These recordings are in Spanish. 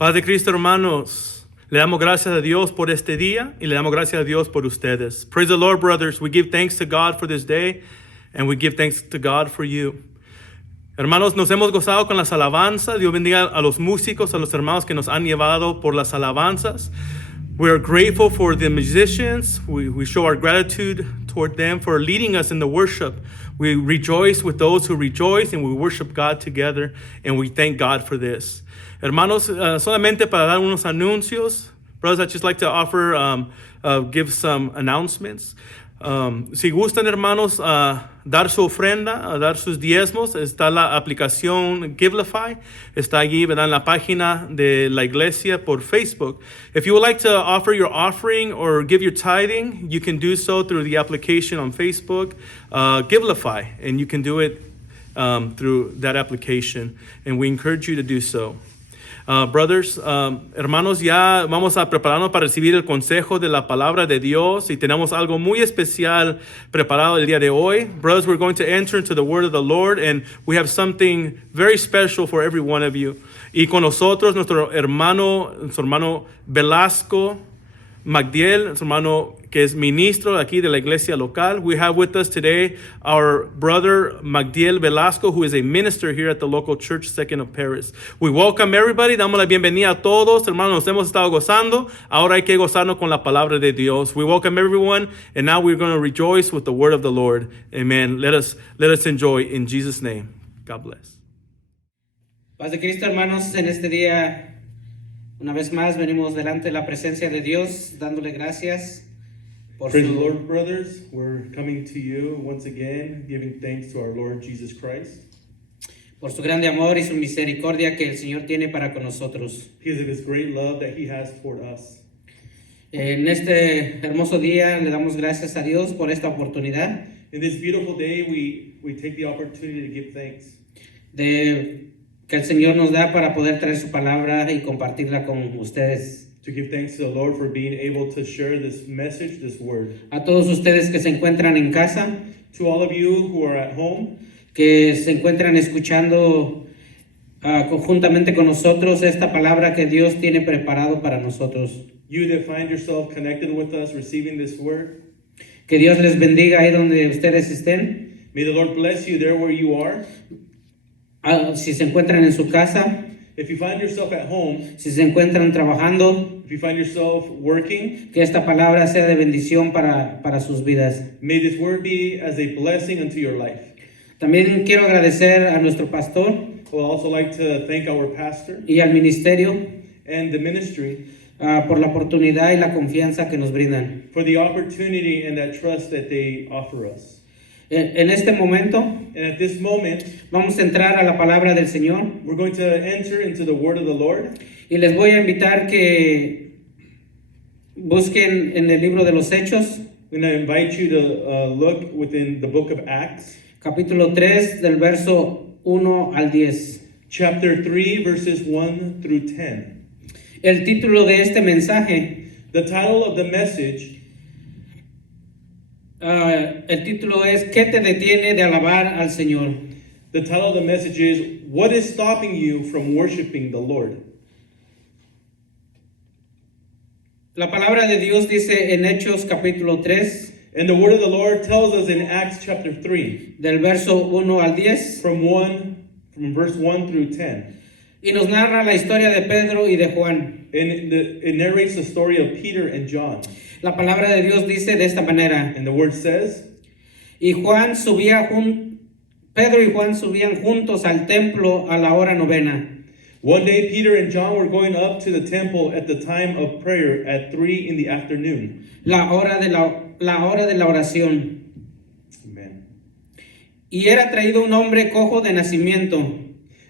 Paz de Cristo, hermanos. Le damos gracias a Dios por este día y le damos gracias a Dios por ustedes. Praise the Lord, brothers. We give thanks to God for this day and we give thanks to God for you. Hermanos, nos hemos gozado con las alabanzas. Dios bendiga a los músicos, a los hermanos que nos han llevado por las alabanzas. We are grateful for the musicians. We show our gratitude toward them for leading us in the worship. We rejoice with those who rejoice and we worship God together and we thank God for this. Hermanos, solamente para dar unos anuncios. Brothers, I'd just like to offer, give some announcements. Si gustan, hermanos, dar su ofrenda, dar sus diezmos, está la aplicación Givelify, está allí, ¿verdad? En la página de la iglesia por Facebook. If you would like to offer your offering or give your tithing, you can do so through the application on Facebook, Givelify, and you can do it through that application, and we encourage you to do so. Brothers, hermanos, ya vamos a prepararnos para recibir el consejo de la palabra de Dios y tenemos algo muy especial preparado el día de hoy. Brothers, we're going to enter into the word of the Lord and we have something very special for every one of you. Y con nosotros, nuestro hermano Velasco Magdiel, su hermano que es ministro aquí de la iglesia local. We have with us today our brother Magdiel Velasco, who is a minister here at the local church, Second of Paris. We welcome everybody, damos la bienvenida a todos. Hermanos, nos hemos estado gozando, ahora hay que gozarnos con la palabra de Dios. We welcome everyone, and now we're going to rejoice with the word of the Lord. Amen. Let us enjoy in Jesus' name. God bless. Paz de Cristo, hermanos, en este día una vez más venimos delante de la presencia de Dios, dándole gracias por Praise the Lord, brothers. We're coming to you once again, giving thanks to our Lord Jesus Christ. Por su grande amor y su misericordia que el Señor tiene para con nosotros. Because of his great love that he has toward us. En este hermoso día le damos gracias a Dios por esta oportunidad. In this beautiful day, we take the opportunity to give thanks. Que el Señor nos da para poder traer su palabra y compartirla con ustedes. To give thanks to the Lord for being able to share this message, this word. A todos ustedes que se encuentran en casa, To all of you who are at home, que se encuentran escuchando conjuntamente con nosotros esta palabra que Dios tiene preparado para nosotros. you that find yourself connected with us, receiving this word, Que Dios les bendiga ahí donde ustedes estén. may the Lord bless you there where you are. Si se encuentran en su casa, If you find yourself at home, si se encuentran trabajando, if you find yourself working, que esta palabra sea de bendición para sus vidas. may this word be as a blessing unto your life. También quiero agradecer a nuestro pastor I would also like to thank our pastor y al ministerio and the ministry por la oportunidad y la confianza que nos brindan. for the opportunity and that trust that they offer us. En este momento And at this moment, vamos a entrar a la palabra del Señor we're going to enter into the word of the Lord. y les voy a invitar que busquen en el libro de los Hechos, I'm going to invite you to look within the book of Acts, capítulo 3, del verso 1 al 10. chapter 3, verses 1 through 10. El título de este mensaje, The title of the message, el título es ¿Qué te detiene de alabar al Señor? the title of the message is, What is stopping you from worshiping the Lord? La palabra de Dios dice en Hechos capítulo 3, And the word of the Lord tells us in Acts chapter 3, del verso 1 al 10, from verse 1 through 10. y nos narra la historia de Pedro y de Juan. And it narrates the story of Peter and John. La palabra de Dios dice de esta manera: And the word says, Pedro y Juan subían juntos al templo a la hora novena. One day Peter and John were going up to the temple at the time of prayer at 3 in the afternoon. La hora de la oración. Amen. Y era traído un hombre cojo de nacimiento,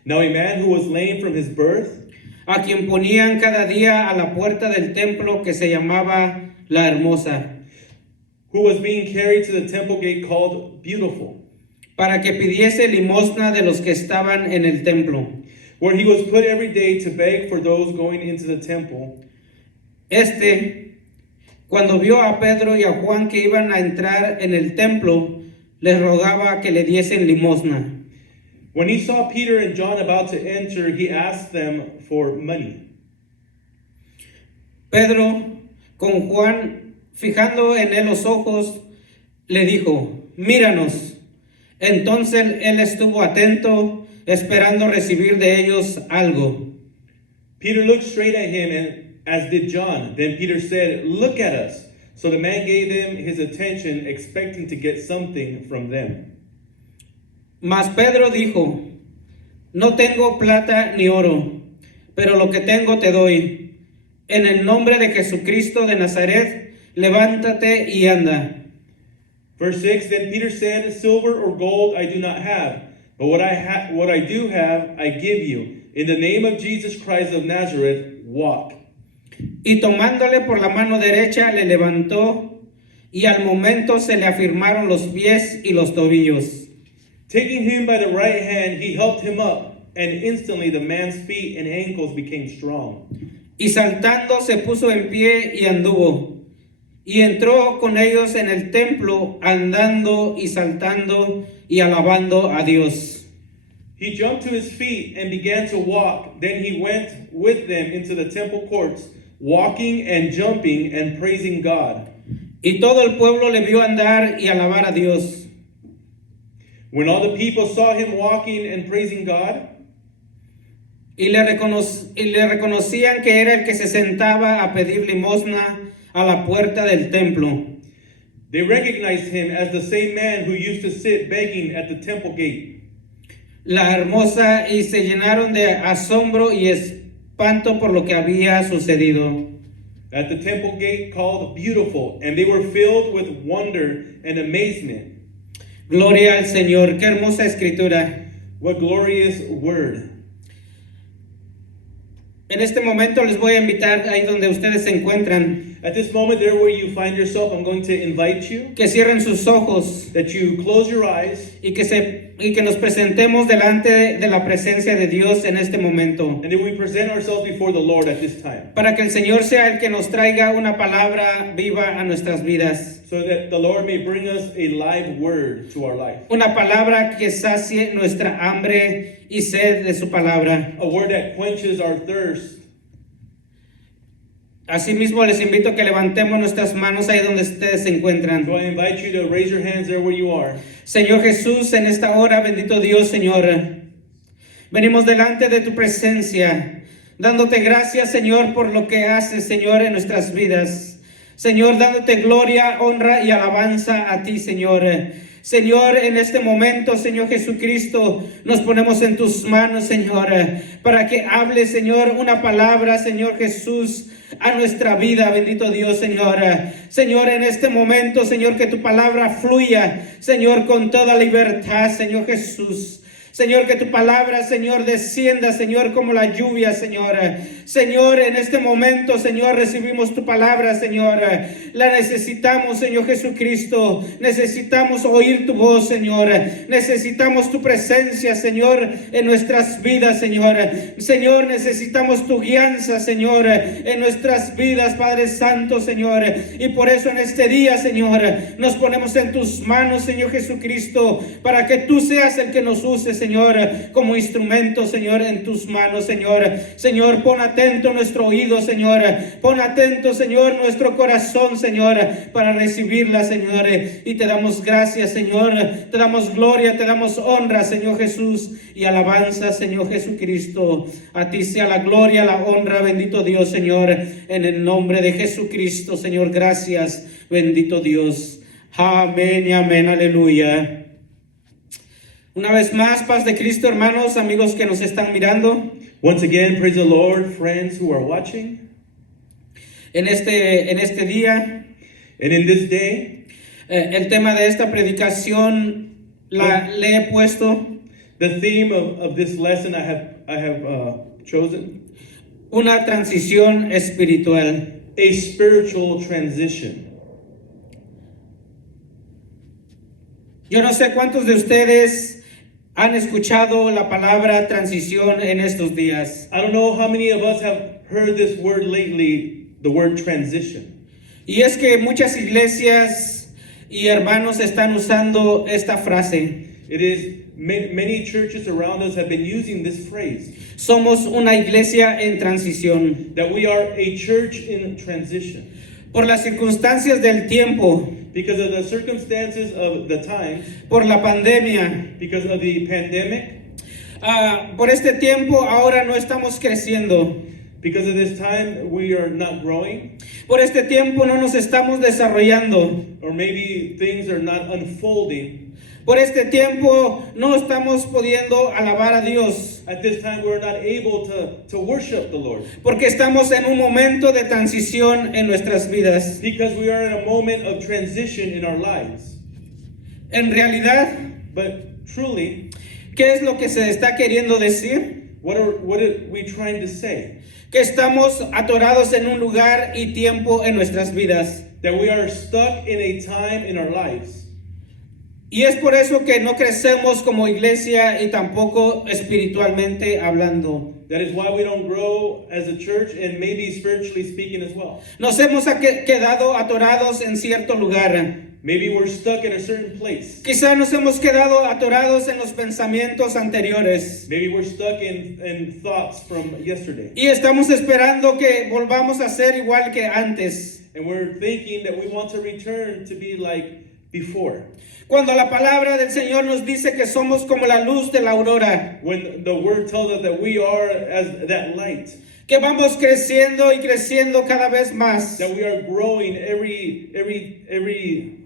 Now a man who was lame from his birth, a quien ponían cada día a la puerta del templo que se llamaba La Hermosa, who was being carried to the temple gate called Beautiful, para que pidiese limosna de los que estaban en el templo. where he was put every day to beg for those going into the temple. Cuando vio a Pedro y a Juan que iban a entrar en el templo, les rogaba que le diesen limosna. When he saw Peter and John about to enter, he asked them for money. Pedro, con Juan fijando en él los ojos, le dijo, míranos. Entonces él estuvo atento, esperando recibir de ellos algo. Peter looked straight at him, and as did John. Then Peter said, "Look at us." So the man gave them his attention, expecting to get something from them. Mas Pedro dijo, no tengo plata ni oro, pero lo que tengo te doy. En el nombre de Jesucristo de Nazaret, levántate y anda. Verse 6, then Peter said, "Silver or gold I do not have, but what I do have, I give you. In the name of Jesus Christ of Nazareth, walk." Y tomándole por la mano derecha, le levantó, y al momento se le afirmaron los pies y los tobillos. Taking him by the right hand, he helped him up, and instantly the man's feet and ankles became strong. Y saltando se puso en pie y anduvo. Y entró con ellos en el templo, andando y saltando y alabando a Dios. He jumped to his feet and began to walk. Then he went with them into the temple courts, walking and jumping and praising God. Y todo el pueblo le vio andar y alabar a Dios. When all the people saw him walking and praising God, Y le reconocían que era el que se sentaba a pedir limosna a la puerta del templo. they recognized him as the same man who used to sit begging at the temple gate. La hermosa y se llenaron de asombro y espanto por lo que había sucedido. At the temple gate called Beautiful, and they were filled with wonder and amazement. Gloria al Señor, qué hermosa escritura. What glorious word. En este momento les voy a invitar ahí donde ustedes se encuentran, At this moment, there where you find yourself, I'm going to invite you que cierren sus ojos that you close your eyes y que nos presentemos delante de la presencia de Dios en este momento. and that we present ourselves before the Lord at this time, Para que el Señor sea el que nos traiga una palabra viva a nuestras vidas. so that the Lord may bring us a live word to our life. Una palabra que sacie nuestra hambre y sed de su palabra. A word that quenches our thirst. Asimismo les invito a que levantemos nuestras manos ahí donde ustedes se encuentran. So I invite you to raise your hands there where you are. Señor Jesús, en esta hora, bendito Dios, Señor, venimos delante de tu presencia, dándote gracias, Señor, por lo que haces, Señor, en nuestras vidas. Señor, dándote gloria, honra y alabanza a ti, Señor. Señor, en este momento, Señor Jesucristo, nos ponemos en tus manos, Señor, para que hable, Señor, una palabra, Señor Jesús, a nuestra vida, bendito Dios, Señor. Señor, en este momento, Señor, que tu palabra fluya, Señor, con toda libertad, Señor Jesús. Señor, que tu palabra, Señor, descienda, Señor, como la lluvia, Señor. Señor, en este momento, Señor, recibimos tu palabra, Señor. La necesitamos, Señor Jesucristo. Necesitamos oír tu voz, Señor. Necesitamos tu presencia, Señor, en nuestras vidas, Señor. Señor, necesitamos tu guianza, Señor, en nuestras vidas, Padre Santo, Señor. Y por eso en este día, Señor, nos ponemos en tus manos, Señor Jesucristo, para que tú seas el que nos use, Señor, como instrumento, Señor, en tus manos, Señor. Señor, pon atento nuestro oído, Señor. Pon atento, Señor, nuestro corazón, Señor, para recibirla, Señor. Y te damos gracias, Señor. Te damos gloria, te damos honra, Señor Jesús, y alabanza, Señor Jesucristo. A ti sea la gloria, la honra, bendito Dios, Señor. En el nombre de Jesucristo, Señor, gracias, bendito Dios. Amén y amén, aleluya. Una vez más, paz de Cristo, hermanos, amigos que nos están mirando. Once again, praise the Lord, friends who are watching. En este día, And in this day, el tema de esta predicación le he puesto the theme of this lesson I have chosen, una transición espiritual. a spiritual transition. Yo no sé cuántos de ustedes han escuchado la palabra transición en estos días. I don't know how many of us have heard this word lately, the word transition. Y es que muchas iglesias y hermanos están usando esta frase. It is many churches around us have been using this phrase Somos una iglesia en transición. that we are a church in transition Por las circunstancias del tiempo, because of the circumstances of the times, por la pandemia, because of the pandemic, por este tiempo ahora no estamos creciendo. because of this time we are not growing, Por este tiempo no nos estamos desarrollando. or maybe things are not unfolding. Por este tiempo no estamos pudiendo alabar a Dios. At this time we're not able to worship the Lord Porque estamos en un momento de transición en nuestras vidas. because we are in a moment of transition in our lives. En realidad, But truly, ¿qué es lo que se está queriendo decir? what are we trying to say? Que estamos atorados en un lugar y tiempo en nuestras vidas. That we are stuck in a time in our lives. Y es por eso que no crecemos como iglesia y tampoco espiritualmente hablando. That is why we don't grow as a church and maybe spiritually speaking as well. Nos hemos quedado atorados en cierto lugar. Maybe we're stuck in a certain place. Quizá nos hemos quedado atorados en los pensamientos anteriores. Maybe we're stuck in thoughts from yesterday. Y estamos esperando que volvamos a ser igual que antes. And we're thinking that we want to return to be like before. Cuando la palabra del Señor nos dice que somos como la luz de la aurora. When the word tells us that we are as that light. Que vamos creciendo y creciendo cada vez más. That we are growing every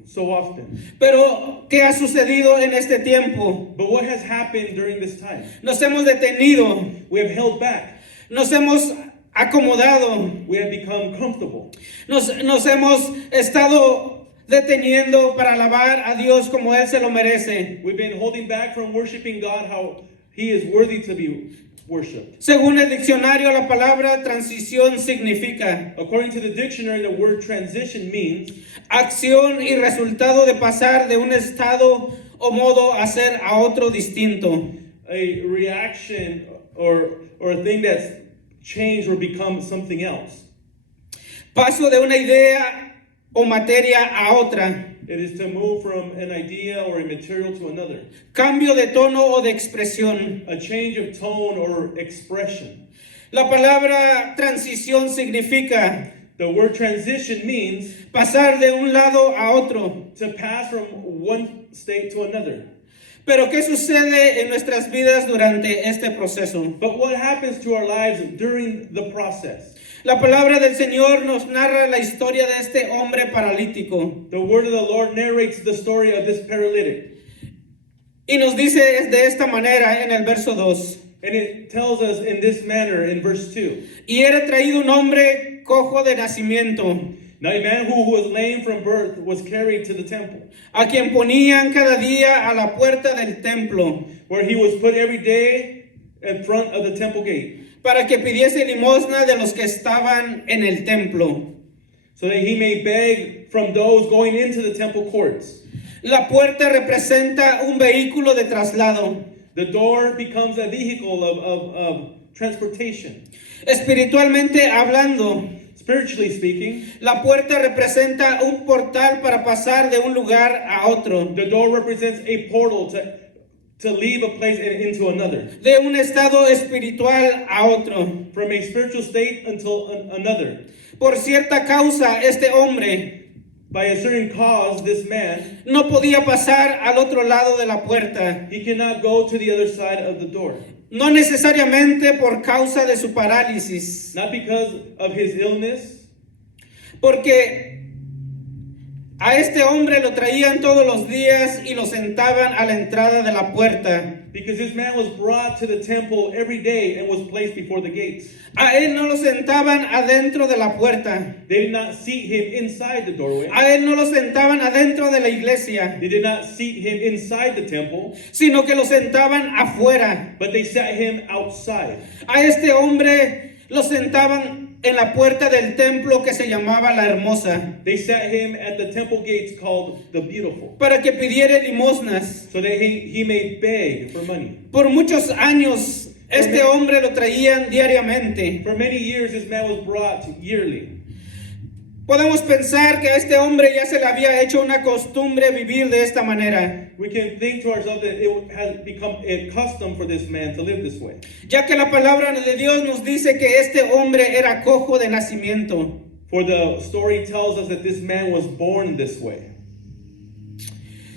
so often. Pero, ¿qué ha sucedido en este tiempo? But what has happened during this time? Nos hemos detenido. We have held back. Nos hemos acomodado. We have become comfortable. Nos hemos estado deteniendo para alabar a Dios como Él se lo merece. We've been holding back from worshiping God how He is worthy to be worshipped. Según el diccionario, la palabra transición significa According to the dictionary, the word transition means acción y resultado de pasar de un estado o modo a ser a otro distinto. a reaction or a thing that's changed or become something else. Paso de una idea o materia a otra. It is to move from an idea or a material to another. Cambio de tono o de expresión. A change of tone or expression. La palabra transición significa The word transition means pasar de un lado a otro. to pass from one state to another. Pero ¿qué sucede en nuestras vidas durante este proceso? But what happens to our lives during the process? La palabra del Señor nos narra la historia de este hombre paralítico. The word of the Lord narrates the story of this paralytic. Y nos dice de esta manera en el verso 2. And it tells us in this manner in verse 2. Y era traído un hombre cojo de nacimiento, Now a man who was lame from birth was carried to the temple, a quien ponían cada día a la puerta del templo, where he was put every day in front of the temple gate, para que pidiese limosna de los que estaban en el templo. so that he may beg from those going into the temple courts. La puerta representa un vehículo de traslado. The door becomes a vehicle of transportation. Espiritualmente hablando, Spiritually speaking, la puerta representa un portal para pasar de un lugar a otro, the door represents a portal to leave a place and into another, de un estado espiritual a otro. from a spiritual state until another. Por cierta causa, este hombre By a certain cause, this man, no podía pasar al otro lado de la puerta, he cannot go to the other side of the door. no necesariamente por causa de su parálisis, Not because of his illness, porque a este hombre lo traían todos los días y lo sentaban a la entrada de la puerta. because this man was brought to the temple every day and was placed before the gates. A él no lo sentaban adentro de la puerta, They did not seat him inside the doorway. a él no lo sentaban adentro de la iglesia, They did not seat him inside the temple, sino que lo sentaban afuera. but they sat him outside. A este hombre lo sentaban en la puerta del templo que se llamaba La Hermosa, They sat him at the temple gates called the Beautiful, para que pidiera limosnas. so that he may beg for money. Por muchos años este hombre lo traían diariamente. For many years, this man was brought yearly. Podemos pensar que a este hombre ya se le había hecho una costumbre vivir de esta manera, We can think to ourselves that it has become a custom for this man to live this way. ya que la palabra de Dios nos dice que este hombre era cojo de nacimiento. For the story tells us that this man was born this way.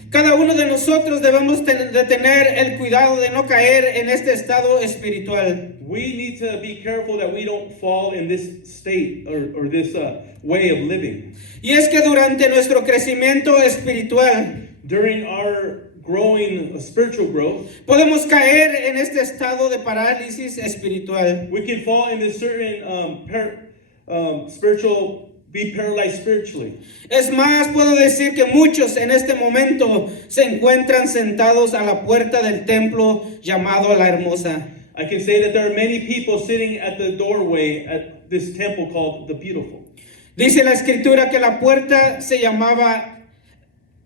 Cada uno de nosotros debemos de tener el cuidado de no caer en este estado espiritual. We need to be careful that we don't fall in this state or this way of living. Y es que durante nuestro crecimiento espiritual During our growing spiritual growth, podemos caer en este estado de parálisis espiritual. we can fall in this certain be paralyzed spiritually. Es más, puedo decir que muchos en este momento se encuentran sentados a la puerta del templo llamado La Hermosa. I can say that there are many people sitting at the doorway at this temple called the Beautiful. Dice la escritura que la puerta se llamaba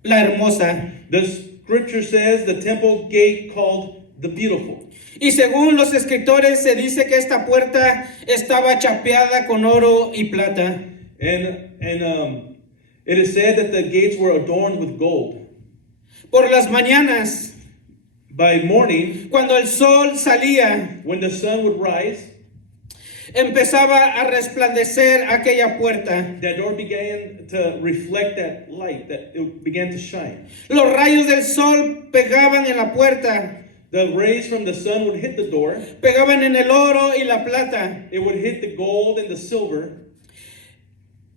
La Hermosa. The scripture says the temple gate called the Beautiful. Y según los escritores se dice que esta puerta estaba chapeada con oro y plata. And it is said that the gates were adorned with gold. Por las mañanas, By morning, cuando el sol salía, when the sun would rise, empezaba a resplandecer aquella puerta. that door began to reflect that light, that it began to shine. Los rayos del sol pegaban en la puerta, The rays from the sun would hit the door. pegaban en el oro y la plata, It would hit the gold and the silver,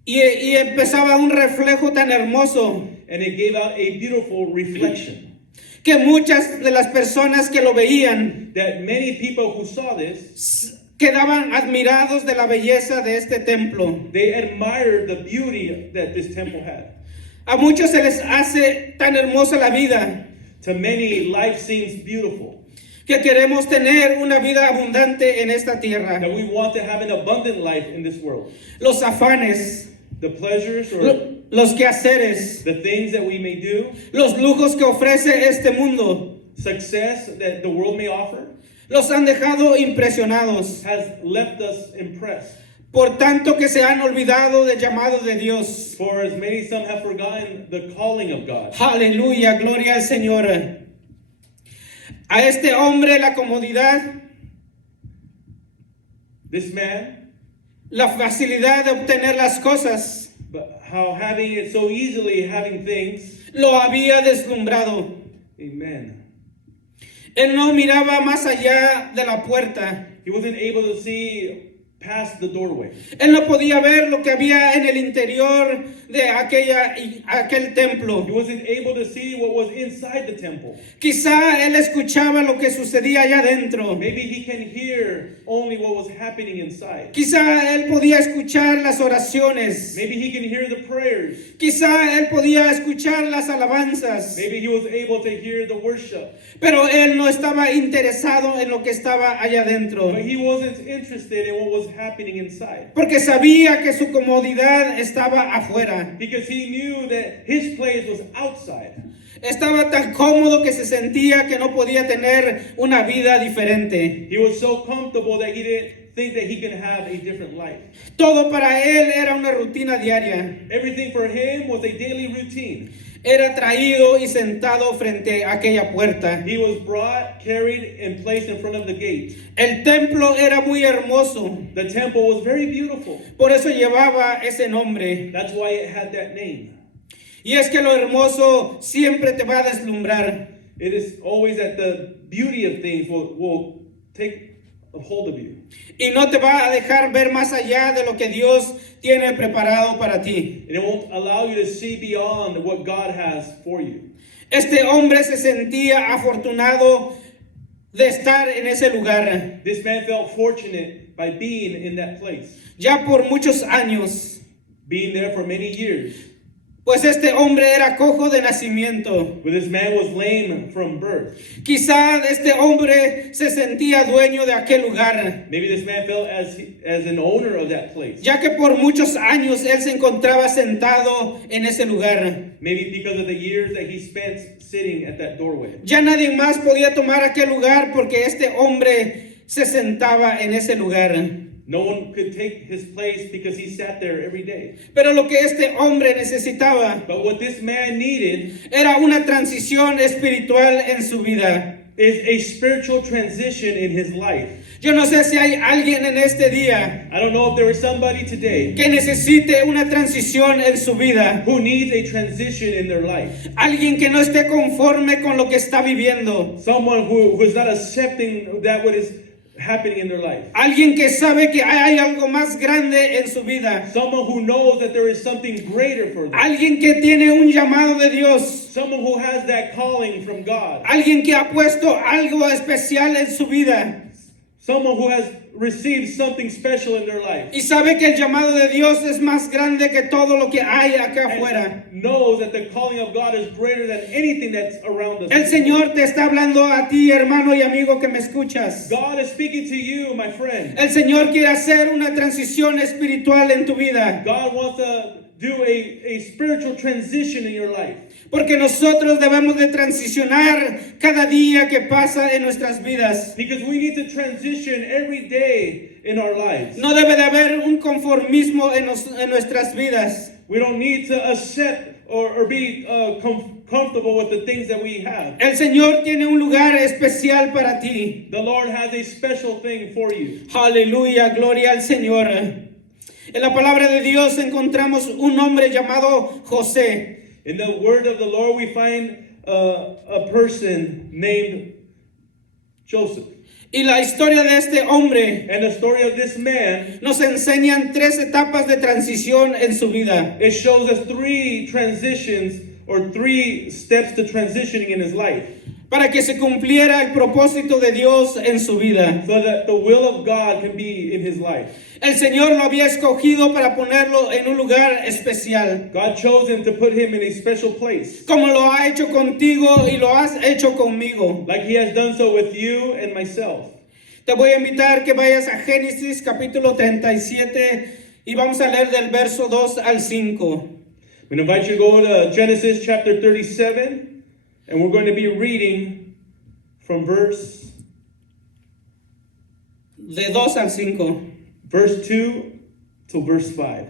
y empezaba un reflejo tan hermoso and it gave out a beautiful reflection. que muchas de las personas que lo veían That many people who saw this, quedaban admirados de la belleza de este templo. they admired the beauty that this temple had. A muchos se les hace tan hermosa la vida To many, life seems beautiful. que queremos tener una vida abundante en esta That tierra. we want to have an abundant life in this world. Los afanes, The pleasures or los quehaceres, the things that we may do, los lujos que ofrece este mundo, success that the world may offer, los han dejado impresionados. has left us impressed. Por tanto que se han olvidado del llamado de Dios. For as many, some have forgotten the calling of God. Aleluya, gloria al Señor. A este hombre la comodidad, This man, la facilidad de obtener las cosas, but how having it so easily, having things, lo había deslumbrado. amen. Él no miraba más allá de la puerta. He wasn't able to see past the doorway. Él no podía ver lo que había en el interior de aquel templo. He wasn't able to see what was inside the temple. Quizá él escuchaba lo que sucedía allá adentro. Maybe he can hear only what was happening inside. Quizá él podía escuchar las oraciones. Maybe he can hear the prayers. Quizá él podía escuchar las alabanzas. Maybe he was able to hear the worship. Pero él no estaba interesado en lo que estaba allá adentro. But he wasn't interested in what was happening inside. Porque sabía que su comodidad estaba afuera. Because he knew that his place was outside. Estaba tan cómodo que se sentía que no podía tener una vida diferente. He was so comfortable that he didn't think that he can have a different life. Todo para él era una rutina diaria. Everything for him was a daily routine. Era traído y sentado frente a aquella puerta. He was brought, carried, and placed in front of the gate. El templo era muy hermoso. The temple was very beautiful. Por eso llevaba ese nombre. That's why it had that name. Y es que lo hermoso siempre te va a deslumbrar. It is always that the beauty of things will take a hold of you. Y no te va a dejar ver más allá de lo que Dios tiene preparado para ti. And it won't allow you to see beyond what God has for you. Este hombre se sentía afortunado de estar en ese lugar. This man felt fortunate by being in that place, Ya por muchos años. being there for many years. Pues este hombre era cojo de nacimiento. But this man was lame from birth. Quizá este hombre se sentía dueño de aquel lugar, Maybe this man felt as an owner of that place. ya que por muchos años él se encontraba sentado en ese lugar. Maybe because of the years that he spent sitting at that doorway. Ya nadie más podía tomar aquel lugar porque este hombre se sentaba en ese lugar. No one could take his place because he sat there every day. Pero lo que este hombre necesitaba But what this man needed era una transición espiritual en su vida. is a spiritual transition in his life. Yo no sé si hay alguien en este día I don't know if there is somebody today que necesite una transición en su vida. who needs a transition in their life. Alguien que no esté conforme con lo que está viviendo. Someone who is not accepting that what is happening in their life. Alguien que sabe que hay algo más grande en su vida. Someone who knows that there is something greater for them. Alguien que tiene un llamado de Dios. Someone who has that calling from God. Alguien que ha puesto algo especial en su vida. Someone who has received something special in their life. Y sabe que el llamado de Dios es más grande que todo lo que hay acá afuera. And knows that the calling of God is greater than anything that's around us. El Señor te está hablando a ti, hermano y amigo que me escuchas. God is speaking to you, my friend. El Señor quiere hacer una transición espiritual en tu vida. God wants to do a spiritual transition in your life. Porque nosotros debemos de transicionar cada día que pasa en nuestras vidas. Because we need to transition every day in our lives. No debe de haber un conformismo en nuestras vidas. We don't need to accept or be comfortable with the things that we have. El Señor tiene un lugar especial para ti. The Lord has a special thing for you. Aleluya, gloria al Señor. En la palabra de Dios encontramos un hombre llamado José. In the word of the Lord, we find a person named Joseph. Y la historia de este hombre And the story of this man, nos enseñan 3 etapas de transición en su vida. it shows us 3 transitions or 3 steps to transitioning in his life. Para que se cumpliera el propósito de Dios en su vida. So that the will of God can be in his life. El Señor lo había escogido para ponerlo en un lugar especial. God chose him to put him in a special place. Como lo ha hecho contigo y lo has hecho conmigo. Like he has done so with you and myself. Te voy a invitar que vayas a Génesis capítulo 37 y vamos a leer del verso 2 al 5. I'm going to invite you to go to Genesis chapter 37. And we're going to be reading from verse De 2 al 5. 2 to verse 5.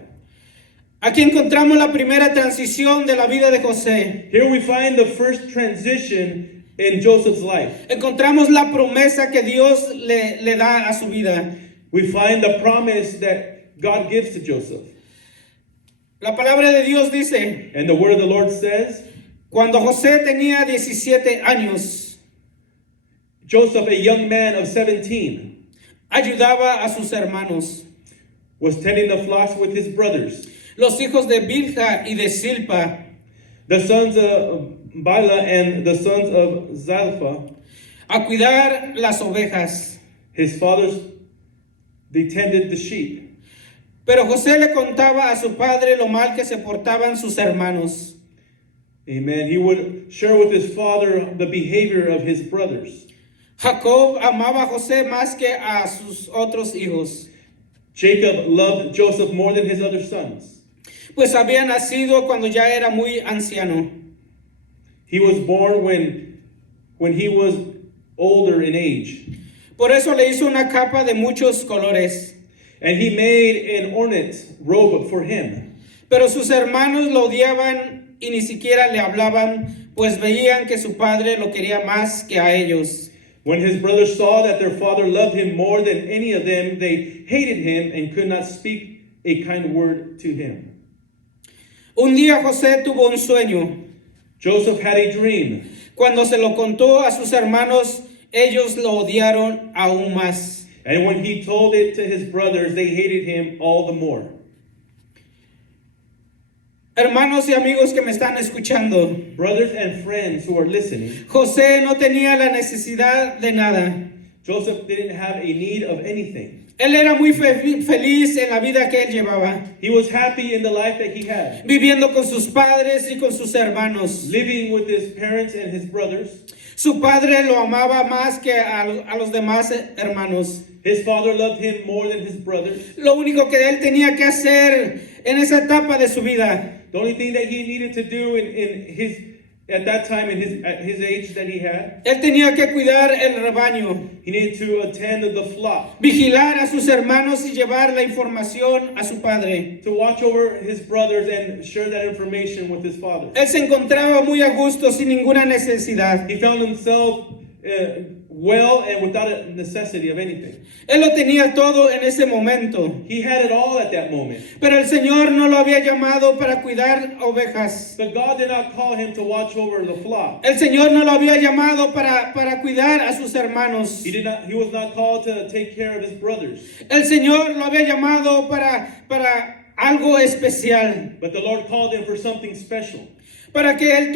Aquí encontramos la primera transición de la vida de José. Here we find the first transition in Joseph's life. Encontramos la promesa que Dios le da a su vida. We find the promise that God gives to Joseph. La palabra de Dios dice, And the word of the Lord says, cuando José tenía 17 años, Joseph, a young man of 17, ayudaba a sus hermanos, was tending the flocks with his brothers, los hijos de Bilha y de Silpa, the sons of Bila and the sons of Zalpha. a cuidar las ovejas. His fathers, they tended the sheep. Pero José le contaba a su padre lo mal que se portaban sus hermanos. Amen. He would share with his father the behavior of his brothers. Jacob amaba a José más que a sus otros hijos, Jacob loved Joseph more than his other sons. pues había nacido cuando ya era muy anciano. He was born when he was older in age. Por eso le hizo una capa de muchos colores. And he made an ornate robe for him. Pero sus hermanos lo odiaban y ni siquiera le hablaban, pues veían que su padre lo quería más que a ellos. When his brothers saw that their father loved him more than any of them, they hated him and could not speak a kind word to him. Un día José tuvo un sueño. Joseph had a dream. Cuando se lo contó a sus hermanos, ellos lo odiaron aún más. And when he told it to his brothers, they hated him all the more. Hermanos y amigos que me están escuchando, Brothers and friends who are listening, José no tenía la necesidad de nada. Joseph didn't have a need of anything. Él era muy feliz en la vida que él llevaba, He was happy in the life that he had, viviendo con sus padres y con sus hermanos. living with his parents and his brothers. Su padre lo amaba más que a los demás hermanos. His father loved him more than his brothers. Lo único que él tenía que hacer en esa etapa de su vida The only thing that he needed to do in his At that time, at his age that he had, Él tenía que cuidar el rebaño, he needed to attend to the flock, vigilar a sus hermanos y llevar la información a su padre. to watch over his brothers and share that information with his father. Él se encontraba muy a gusto sin ninguna necesidad. He found himself well and without a necessity of anything. Él lo tenía todo en ese momento. He had it all at that moment. Pero el Señor no lo había llamado para cuidar ovejas. But God did not call him to watch over the flock. El Señor no lo había llamado para cuidar a sus hermanos. He was not called to take care of his brothers. El Señor lo había llamado para algo especial. But the Lord called him for something special. Para que él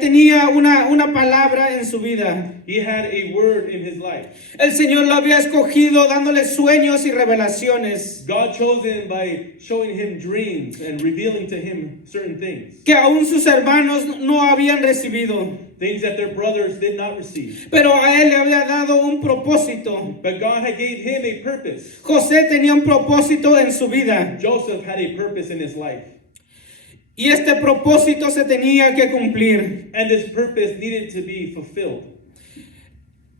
tenía una palabra en su vida. He had a word in his life. El Señor lo había escogido dándole sueños y revelaciones God chose him by showing him dreams and revealing to him certain things. que aún sus hermanos no habían recibido. Things that their brothers did not receive. Pero a él le había dado un propósito. But God had gave him a purpose. José tenía un propósito en su vida. Joseph had a purpose in his life. Y este propósito se tenía que cumplir. And this purpose needed to be fulfilled.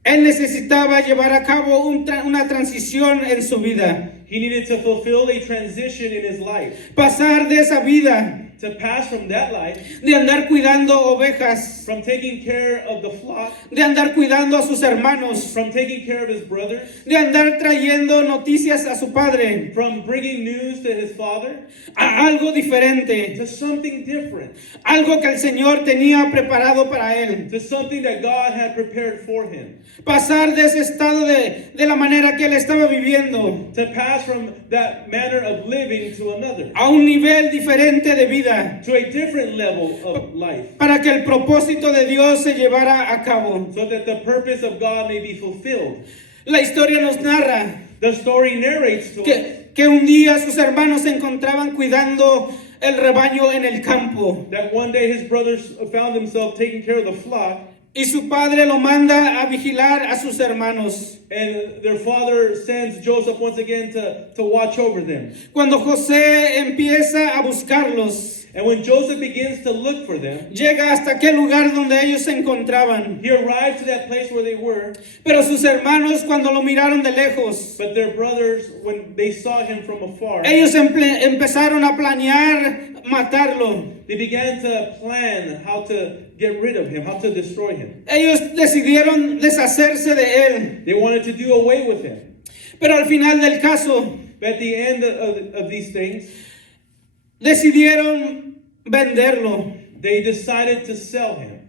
Él necesitaba llevar a cabo una transición en su vida. He needed to fulfill a transition in his life. Pasar de esa vida To pass from that life, de andar cuidando ovejas, from taking care of the flock, de andar cuidando a sus hermanos, from taking care of his brothers, de andar trayendo noticias a su padre, from bringing news to his father, a algo diferente, to something different, algo que el Señor tenía preparado para él. to something that God had prepared for him. Pasar de ese estado de la manera que él estaba viviendo To pass from that manner of living to another, a un nivel diferente de vida, to a different level of life, para que el propósito de Dios se llevara a cabo. so that the purpose of God may be fulfilled. La historia nos narra The story narrates to us que un día sus hermanos se encontraban cuidando el rebaño en el campo that one day his brothers found themselves taking care of the flock, y su padre lo manda a vigilar a sus hermanos. and their father sends Joseph once again to watch over them. Cuando José empieza a buscarlos, And when Joseph begins to look for them, llega hasta aquel lugar donde ellos se encontraban. he arrived to that place where they were, Pero sus hermanos, cuando lo miraron de lejos, but their brothers, when they saw him from afar, ellos empezaron a planear matarlo. they began to plan how to get rid of him, how to destroy him. Ellos decidieron deshacerse de él. They wanted to do away with him. Pero al final del caso, But at the end of these things, decidieron venderlo. they decided to sell him.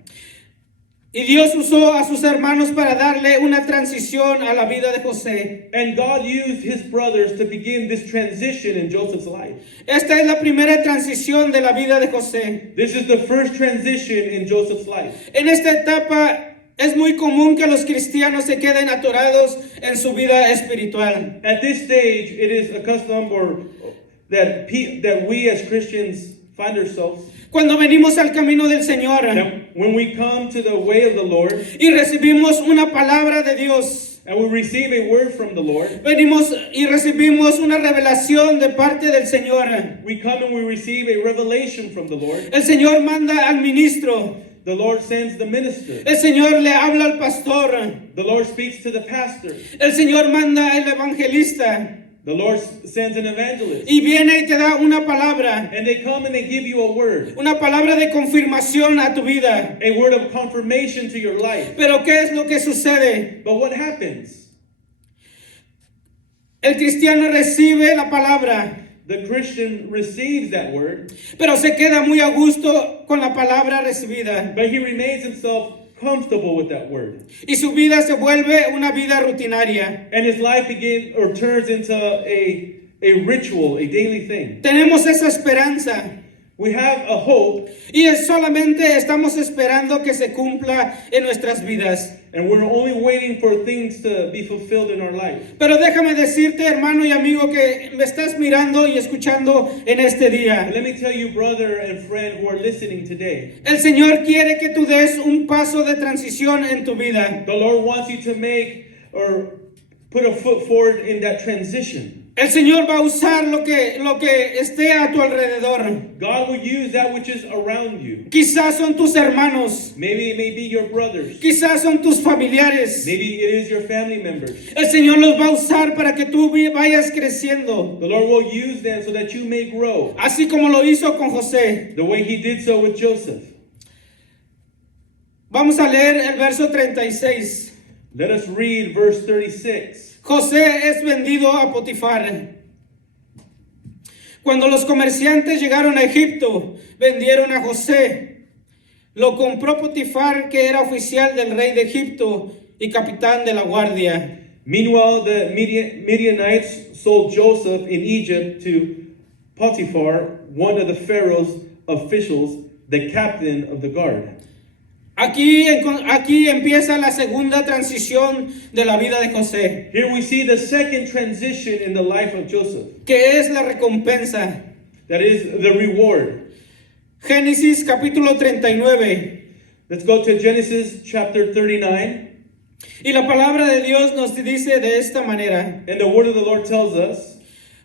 Y Dios usó a sus hermanos para darle una transición a la vida de José. And God used his brothers to begin this transition in Joseph's life. Esta es la primera transición de la vida de José. This is the first transition in Joseph's life. En esta etapa es muy común que los cristianos se queden atorados en su vida espiritual. At this stage, it is a custom that we as Christians find ourselves. Cuando venimos al camino del Señor That when we come to the way of the Lord y recibimos una palabra de Dios, and we receive a word from the Lord, venimos y recibimos una revelación de parte del Señor. we come and we receive a revelation from the Lord. El Señor manda al ministro. The Lord sends the minister. El Señor le habla al pastor. The Lord speaks to the pastor. El Señor manda al evangelista. The Lord sends an evangelist. Y viene y te da una palabra. And they come and they give you a word. Una palabra de confirmación a tu vida. A word of confirmation to your life. Pero ¿qué es lo que sucede? But what happens? El cristiano recibe la palabra, The Christian receives that word, pero se queda muy a gusto con la palabra recibida. but he remains himself comfortable with that word. Y su vida se vuelve una vida rutinaria. And his life turns into a ritual, a daily thing. Tenemos esa esperanza. We have a hope, Y solamente estamos esperando que se cumpla en nuestras vidas. and we're only waiting for things to be fulfilled in our life. Pero déjame decirte, hermano y amigo, que me estás mirando y escuchando en este And día. let me tell you, brother and friend who are listening today, El Señor quiere que tú des un paso de transición en tu vida. the Lord wants you to make or put a foot forward in that transition. El Señor va a usar lo que esté a tu alrededor. God will use that which is around you. Quizás son tus hermanos, Maybe it may be your brothers. quizás son tus familiares. Maybe it is your family members. El Señor los va a usar para que tú vayas creciendo, The Lord will use them so that you may grow, así como lo hizo con José. the way He did so with Joseph. Vamos a leer el verso 36. Let us read verse 36. José es vendido a Potifar. Cuando los comerciantes llegaron a Egipto, vendieron a José. Lo compró Potifar, que era oficial del rey de Egipto y capitán de la guardia. Meanwhile, the Midianites sold Joseph in Egypt to Potiphar, one of the Pharaoh's officials, the captain of the guard. Aquí empieza la segunda transición de la vida de José, Here we see the second transition in the life of Joseph. que es la recompensa. That is the reward. Génesis capítulo 39. Let's go to Genesis chapter 39. Y la palabra de Dios nos dice de esta manera: And the word of the Lord tells us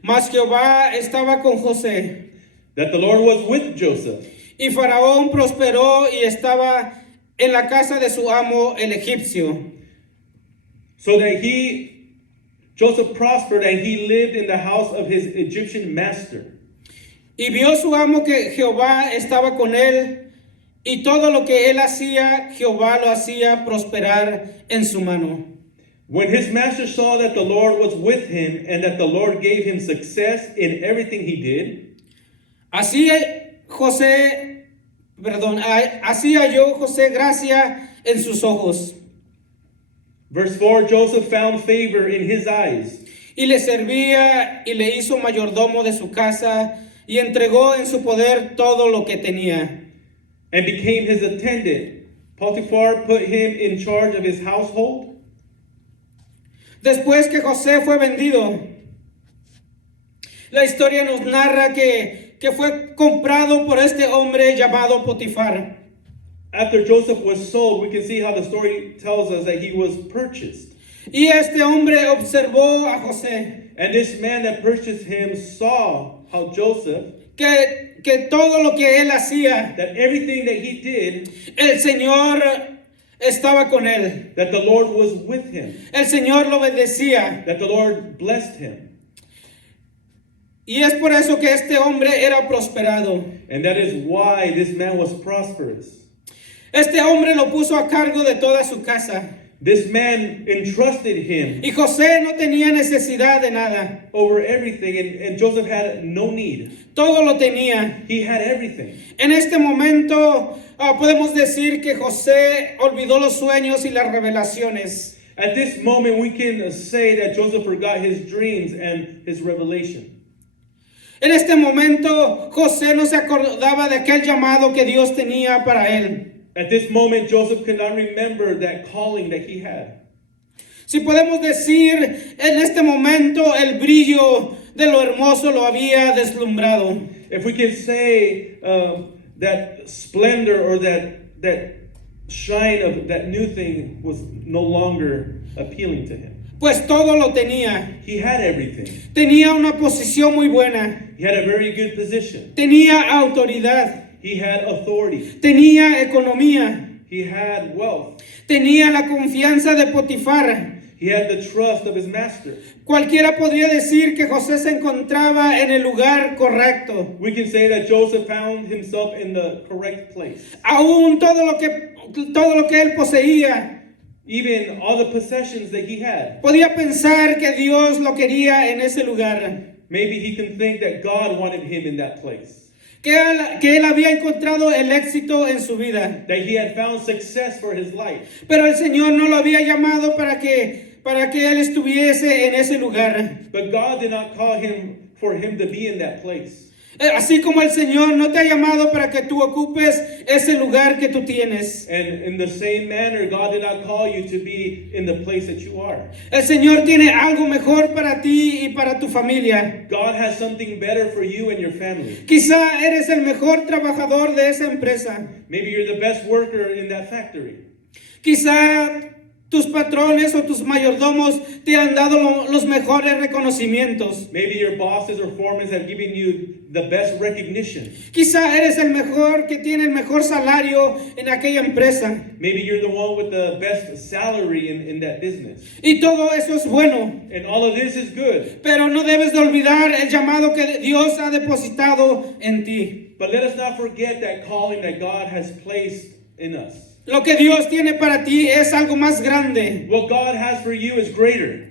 Mas Jehová estaba con José, that the Lord was with Joseph. y Faraón prosperó y estaba en la casa de su amo el egipcio. So that Joseph prospered and he lived in the house of his Egyptian master. Y vio su amo que Jehová estaba con él, y todo lo que él hacía, Jehová lo hacía prosperar en su mano. When his master saw that the Lord was with him and that the Lord gave him success in everything he did, Así halló José gracia en sus ojos, verse 4, Joseph found favor in his eyes. y le servía y le hizo mayordomo de su casa, y entregó en su poder todo lo que tenía. And became his attendant. Potiphar put him in charge of his household. Después que José fue vendido, la historia nos narra que fue comprado por este hombre llamado Potifar. After Joseph was sold, we can see how the story tells us that he was purchased. Y este hombre observó a José, And this man that purchased him saw how Joseph, que todo lo que él hacía, that everything that he did, el Señor estaba con él. that the Lord was with him, El Señor lo bendecía. that the Lord blessed him. Y es por eso que este hombre era prosperado. And that is why this man was prosperous. Este hombre lo puso a cargo de toda su casa. This man entrusted him Y José no tenía necesidad de nada. over everything, and Joseph had no need. Todo lo tenía. He had everything. En este momento podemos decir que José olvidó los sueños y las revelaciones. At this moment, we can say that Joseph forgot his dreams and his revelation. En este momento José no se acordaba de aquel llamado que Dios tenía para él. At this moment, Joseph could not remember that calling that he had. Si podemos decir, en este momento el brillo de lo hermoso lo había deslumbrado. If we can say that splendor or that shine of that new thing was no longer appealing to him. Pues todo lo tenía. He had everything. Tenía una posición muy buena. He had a very good position. Tenía autoridad. He had authority. Tenía economía. He had wealth. Tenía la confianza de Potifar. He had the trust of his master. Cualquiera podría decir que José se encontraba en el lugar correcto. We can say that Joseph found himself in the correct place. Aún todo lo que él poseía, Even all the possessions that he had. podía pensar que Dios lo quería en ese lugar. Maybe he can think that God wanted him in that place. Que él había encontrado el éxito en su vida. That he had found success for his life. Pero el Señor no lo había llamado para que él estuviese en ese lugar. But God did not call him for him to be in that place. Así como el Señor no te ha llamado para que tú ocupes ese lugar que tú tienes. And in the same manner, God did not call you to be in the place that you are. El Señor tiene algo mejor para ti y para tu familia. God has something better for you and your family. Quizá eres el mejor trabajador de esa empresa. Maybe you're the best worker in that factory. Quizá tus patrones o tus mayordomos te han dado los mejores reconocimientos. Maybe your bosses or foremen have given you the best recognition. Quizá eres el mejor que tiene el mejor salario en aquella empresa. Maybe you're the one with the best salary in that business. Y todo eso es bueno. And all of this is good. Pero no debes de olvidar el llamado que Dios ha depositado en ti. But let us not forget that calling that God has placed in us. Lo que Dios tiene para ti es algo más grande. What God has for you is greater.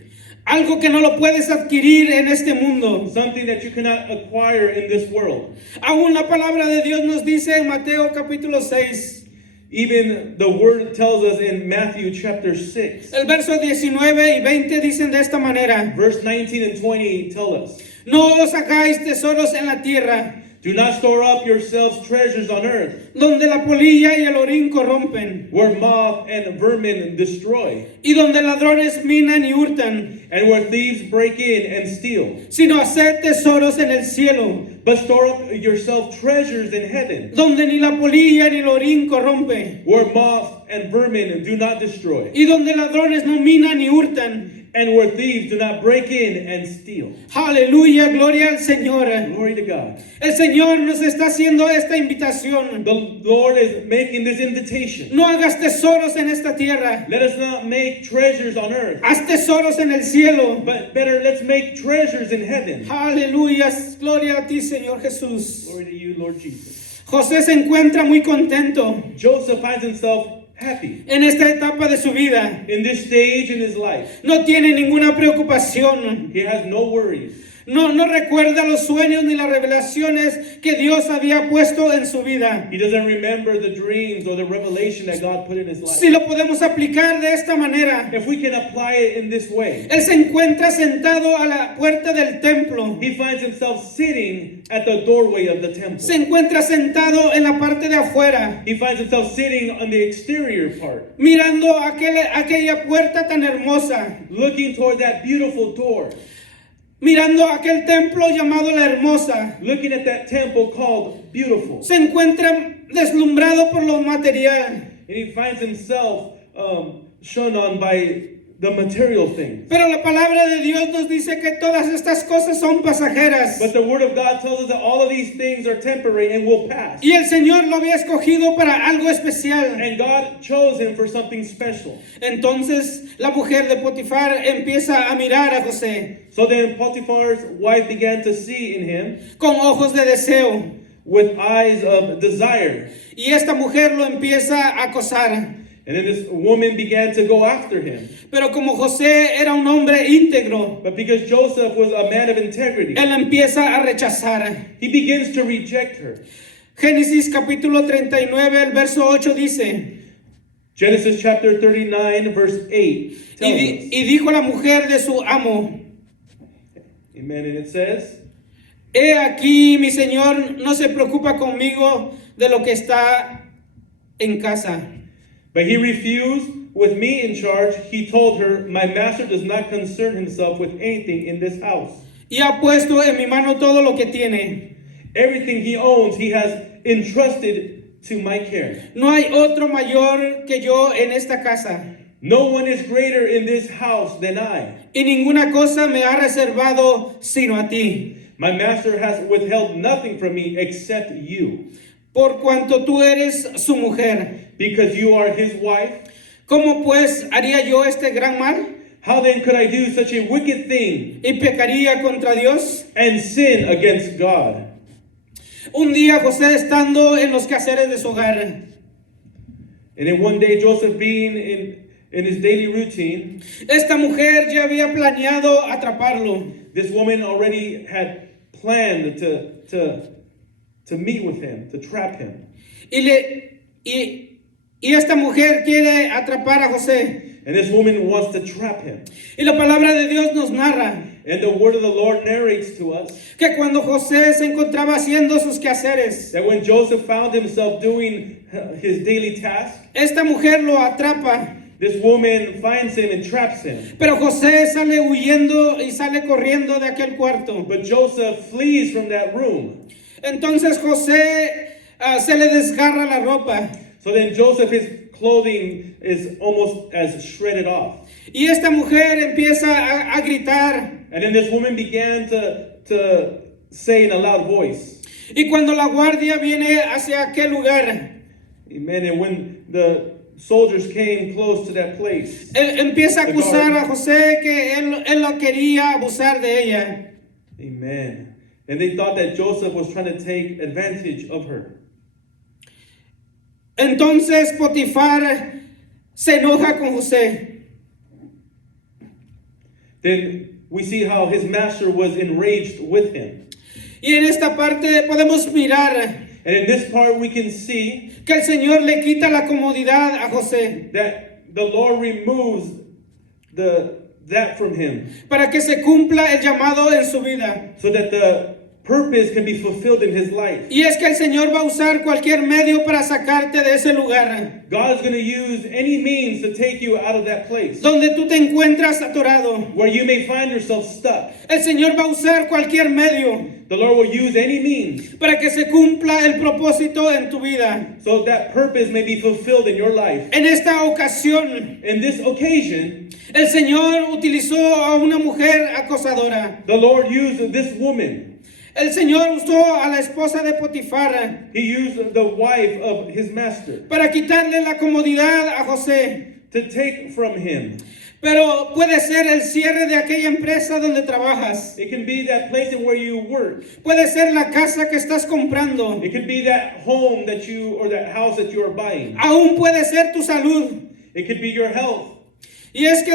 Algo que no lo puedes adquirir en este mundo. Something that you cannot acquire in this world. Aún la palabra de Dios nos dice en Mateo capítulo 6. Even the word tells us in Matthew chapter 6. El verso 19 y 20 dicen de esta manera. Verse 19 and 20 tell us. No os hagáis tesoros en la tierra, Do not store up yourselves treasures on earth, donde la polilla y el orín corrompen, where moth and vermin destroy, y donde ladrones minan y hurtan, and where thieves break in and steal. sino haced tesoros en el cielo, But store up yourself treasures in heaven, donde ni la polilla ni el orín corrompe, where moth and vermin do not destroy, y donde ladrones no minan ni hurtan. and where thieves do not break in and steal. Aleluya, gloria al Señor. Glory to God. El Señor nos está haciendo esta invitación. The Lord is making this invitation. No hagas tesoros en esta tierra, Let us not make treasures on earth, haz tesoros en el cielo. but better let's make treasures in heaven. Aleluya, gloria a ti, Señor Jesús. Glory to you, Lord Jesus. José se encuentra muy contento Joseph finds himself happy en esta etapa de su vida. in this stage in his life. No tiene ninguna preocupación. He has no worries. No recuerda los sueños ni las revelaciones que Dios había puesto en su vida. He doesn't remember the dreams or the revelation that God put in his life. Si lo podemos aplicar de esta manera, If we can apply it in this way, él se encuentra sentado a la puerta del templo. he finds himself sitting at the doorway of the temple. Se encuentra sentado en la parte de afuera, He finds himself sitting on the exterior part, mirando aquella puerta tan hermosa, looking toward that beautiful door, mirando aquel templo llamado la Hermosa. looking at that temple called Beautiful. Se encuentra deslumbrado por lo material. And he finds himself shone on by the material things. Pero la palabra de Dios nos dice que todas estas cosas son pasajeras. But the word of God tells us that all of these things are temporary and will pass. Y el Señor lo había escogido para algo especial. And God chose him for something special. Entonces la mujer de Potifar empieza a mirar a José So then Potiphar's wife began to see in him con ojos de deseo. with eyes of desire. Y esta mujer lo empieza a acosar. And then this woman began to go after him. Pero como José era un hombre íntegro, But because Joseph was a man of integrity, él empieza a rechazar. he begins to reject her. Génesis capítulo 39, el verso 8 dice: Genesis chapter 39, verse 8 tells us. y dijo la mujer de su amo: Amen. And it says, He aquí mi señor no se preocupa conmigo de lo que está en casa. but he refused with me in charge. He told her, my master does not concern himself with anything in this house. Y ha puesto en mi mano todo lo que tiene. Everything he owns, he has entrusted to my care. No hay otro mayor que yo en esta casa. No one is greater in this house than I. Y ninguna cosa me ha reservado sino a ti. My master has withheld nothing from me except you, Por cuanto tú eres su mujer. because you are his wife. ¿Cómo pues haría yo este gran mal? How then could I do such a wicked thing ¿Y pecaría contra Dios? and sin against God? Un día José estando en los quehaceres de su hogar, And then one day, Joseph being in his daily routine, esta mujer ya había planeado atraparlo. this woman already had planned to meet with him, to trap him. Y esta mujer quiere atrapar a José. And this woman wants to trap him. Y la palabra de Dios nos narra And the word of the Lord narrates to us que cuando José se encontraba haciendo sus quehaceres, that when Joseph found himself doing his daily task, esta mujer lo atrapa. this woman finds him and traps him. Pero José sale huyendo y sale corriendo de aquel cuarto. But Joseph flees from that room. Entonces José se le desgarra la ropa. So then Joseph, his clothing is almost as shredded off. Y esta mujer empieza a gritar. And then this woman began to say in a loud voice. Y cuando la guardia viene hacia aquel lugar, Amen. And when the soldiers came close to that place, él empieza a acusar a José que él lo quería abusar de ella. amen. And they thought that Joseph was trying to take advantage of her. Entonces Potifar se enoja con José. Then we see how his master was enraged with him. Y en esta parte podemos mirar And in this part, we can see que el Señor le quita la comodidad a José that the Lord removes that from him para que se cumpla el llamado en su vida. so that the purpose can be fulfilled in his life. Y es que el Señor va a usar cualquier medio para sacarte de ese lugar God is going to use any means to take you out of that place donde tú te encuentras atorado. where you may find yourself stuck. El Señor va a usar cualquier medio The Lord will use any means para que se cumpla el propósito en tu vida. so that purpose may be fulfilled in your life. En esta ocasión, In this occasion, el Señor utilizó a una mujer acosadora. the Lord used this woman. El Señor usó a la esposa de Potifar He used the wife of his master para quitarle la comodidad a José. to take from him. Pero puede ser el cierre de aquella empresa donde trabajas. It can be that place in where you work. Puede ser la casa que estás comprando. It could be that home that you, or that house that you are buying. Aún puede ser tu salud. It could be your health. Y es que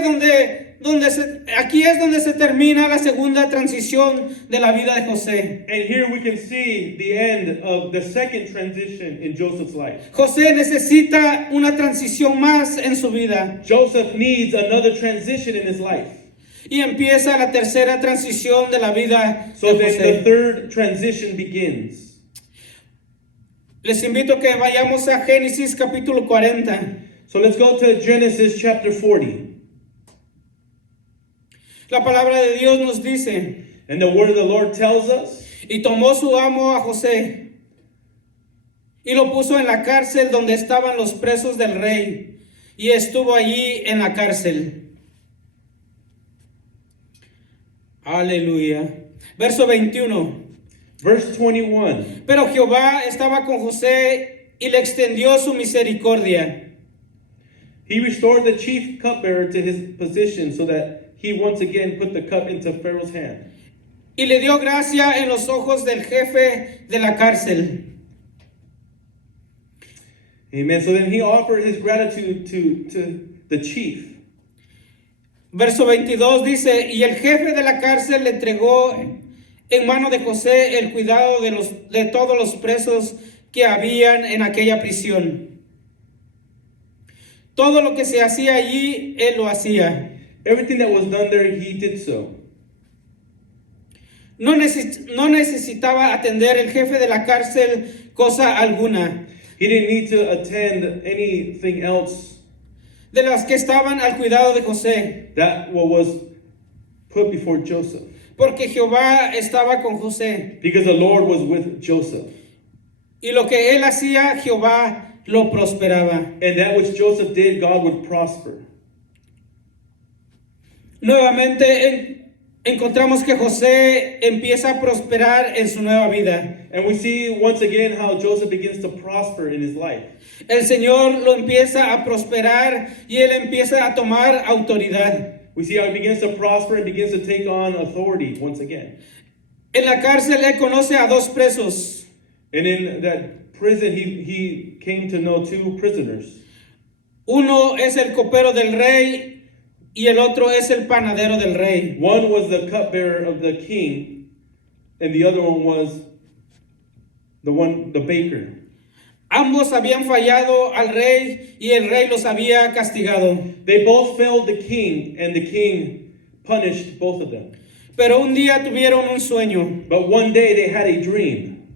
aquí es donde se termina la segunda transición de la vida de José. And here we can see the end of the second transition in Joseph's life. José necesita una transición más en su vida. Joseph needs another transition in his life. Y empieza la tercera transición de la vida So de then the José. third transition begins. Les invito a que vayamos a Génesis capítulo 40. So let's go to Genesis chapter 40. La palabra de Dios nos dice, And the word of the Lord tells us, y tomó su amo a José y lo puso en la cárcel donde estaban los presos del rey, y estuvo allí en la cárcel. Aleluya. Verso 21. verse 21. Pero Jehová estaba con José y le extendió su misericordia. He restored the chief cupbearer to his position so that he once again put the cup into Pharaoh's hand. Y le dio gracia en los ojos del jefe de la cárcel. Amen. So then he offered his gratitude to the chief. Verso 22 dice, y el jefe de la cárcel le entregó en mano de José el cuidado de todos los presos que habían en aquella prisión. Todo lo que se hacía allí, él lo hacía. Everything that was done there, he did so. No necesitaba atender el jefe de la cárcel cosa alguna He didn't need to attend anything else de las que estaban al cuidado de José, that what was put before Joseph. porque Jehová estaba con José. Because the Lord was with Joseph. Y lo que él hacía, Jehová lo prosperaba. And that which Joseph did, God would prosper. Nuevamente encontramos que José empieza a prosperar en su nueva vida. And we see once again how Joseph begins to prosper in his life. El Señor lo empieza a prosperar y él empieza a tomar autoridad. We see how he begins to prosper and begins to take on authority once again. En la cárcel él conoce a dos presos. And in that prison, he came to know two prisoners. Uno es el copero del rey y el otro es el panadero del rey. One was the cupbearer of the king, and the other one was the baker. Ambos habían fallado al rey y el rey los había castigado. They both failed the king, and the king punished both of them. Pero un día tuvieron un sueño But one day they had a dream,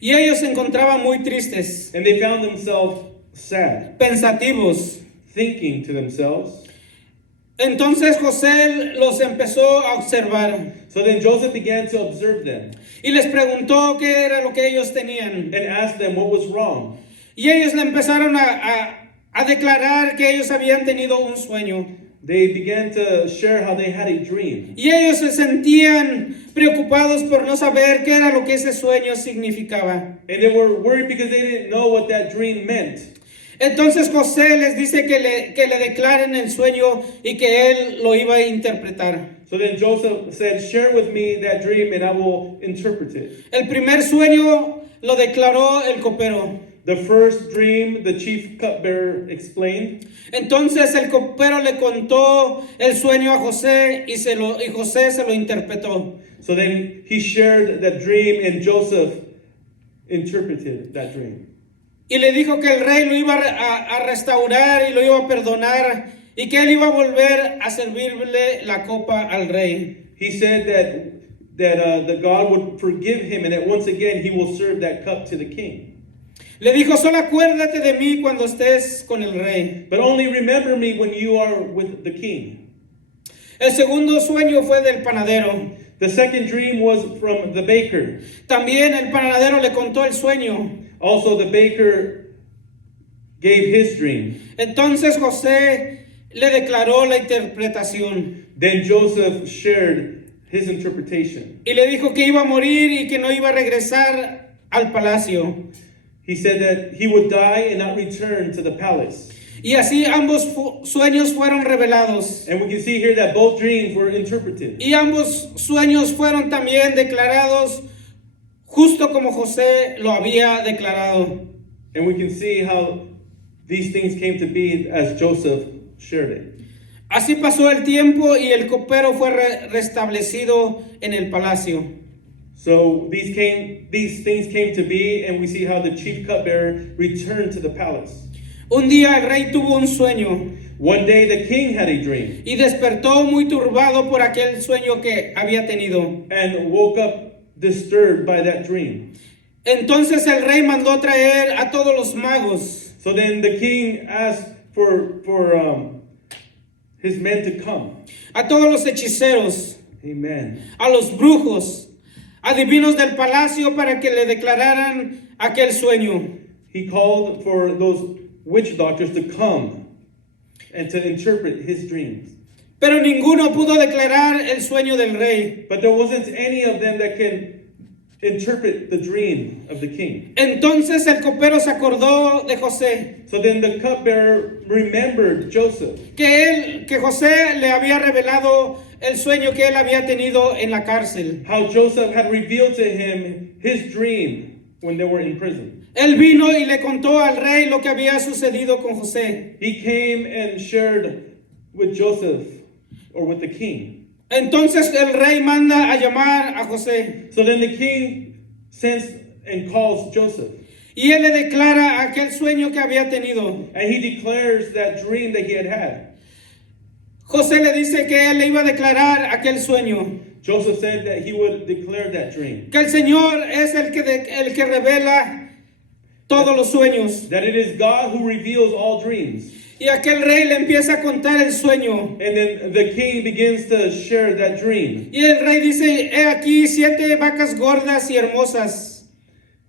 y ellos se encontraban muy tristes, and they found themselves sad, pensativos. thinking to themselves. Entonces José los empezó a observar So then Joseph began to observe them y les preguntó qué era lo que ellos tenían. and asked them what was wrong. Y ellos le empezaron a declarar que ellos habían tenido un sueño. They began to share how they had a dream. Y ellos se sentían preocupados por no saber qué era lo que ese sueño significaba. And they were worried because they didn't know what that dream meant. Entonces José les dice que le declaren el sueño y que él lo iba a interpretar. So then Joseph said, share with me that dream and I will interpret it. El primer sueño lo declaró el copero. The first dream, the chief cupbearer explained. Entonces el copero le contó el sueño a José y José se lo interpretó. So then he shared that dream and Joseph interpreted that dream. Y le dijo que el rey lo iba a restaurar y lo iba a perdonar y que él iba a volver a servirle la copa al rey. He said that God would forgive him and that once again he will serve that cup to the king. Le dijo, solo acuérdate de mí cuando estés con el rey. But only remember me when you are with the king. El segundo sueño fue del panadero. The second dream was from the baker. También el panadero le contó el sueño. Also the baker gave his dream. Entonces José le declaró la interpretación. Then Joseph shared his interpretation. Y le dijo que iba a morir y que no iba a regresar al palacio. He said that he would die and not return to the palace. Y así ambos sueños fueron revelados. And we can see here that both dreams were interpreted. Y ambos sueños fueron también declarados justo como José lo había declarado. And we can see how these things came to be as Joseph shared it. Así pasó el tiempo y el copero fue restablecido en el palacio. So these things came to be, and we see how the chief cupbearer returned to the palace. Un día el rey tuvo un sueño One day the king had a dream y despertó muy turbado por aquel sueño que había tenido. and woke up disturbed by that dream. Entonces el rey mandó traer a todos los magos. So then the king asked for his men to come. A todos los hechiceros, Amen. a los brujos, adivinos del palacio para que le declararan aquel sueño. He called for those witch doctors to come and to interpret his dreams. Pero ninguno pudo declarar el sueño del rey. But there wasn't any of them that can interpret the dream of the king. Entonces el copero se acordó de José, So then the cupbearer remembered Joseph, que José le había revelado el sueño que él había tenido en la cárcel. how Joseph had revealed to him his dream when they were in prison. Él vino y le contó al rey lo que había sucedido con José. He came and shared with Joseph or with the king. Entonces el rey manda a llamar a José So then the king sends and calls Joseph. y él le declara aquel sueño que había tenido. And he declares that dream that he had had. José le dice que él le iba a declarar aquel sueño, Joseph said that he would declare that dream. que el Señor es el que revela todos los sueños. That it is God who reveals all dreams. Y aquel rey le empieza a contar el sueño. And then the king begins to share that dream. Y el rey dice, he aquí 7 vacas gordas y hermosas,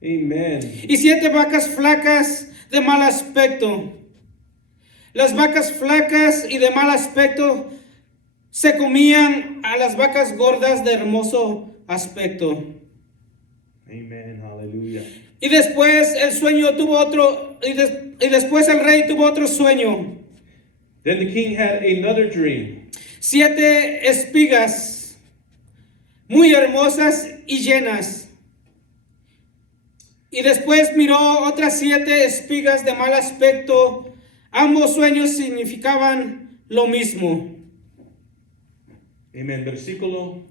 Amen. y 7 vacas flacas de mal aspecto. Las vacas flacas y de mal aspecto se comían a las vacas gordas de hermoso aspecto. Amen. Hallelujah. Y después el sueño tuvo otro, y después el rey tuvo otro sueño. Then the king had another dream. 7 espigas muy hermosas y llenas. Y después miró otras 7 espigas de mal aspecto. Ambos sueños significaban lo mismo. Amen. Versículo.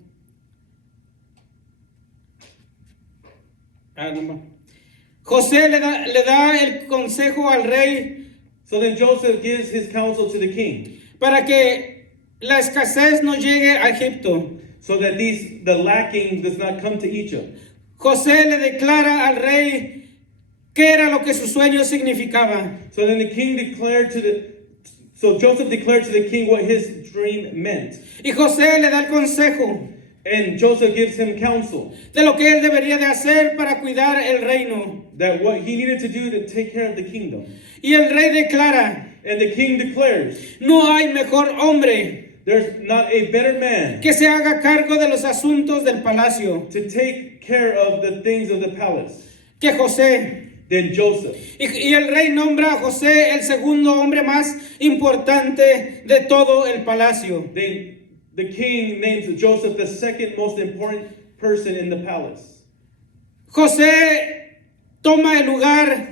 José le da el consejo al rey So then Joseph gives his counsel to the king para que la escasez no llegue a Egipto. so that the lacking does not come to Egypt. José le declara al rey qué era lo que su sueño significaba. So then the king So Joseph declared to the king what his dream meant. Y José le da el consejo. And Joseph gives him counsel de lo que él debería de hacer para cuidar el reino. that what he needed to do to take care of the kingdom. Y el rey declara, And the king declares, no hay mejor hombre there's not a better man que se haga cargo de los asuntos del palacio to take care of the things of the palace que José. than Joseph. Y el rey nombra a José el segundo hombre más importante de todo el palacio. The king names Joseph the second most important person in the palace. José toma el lugar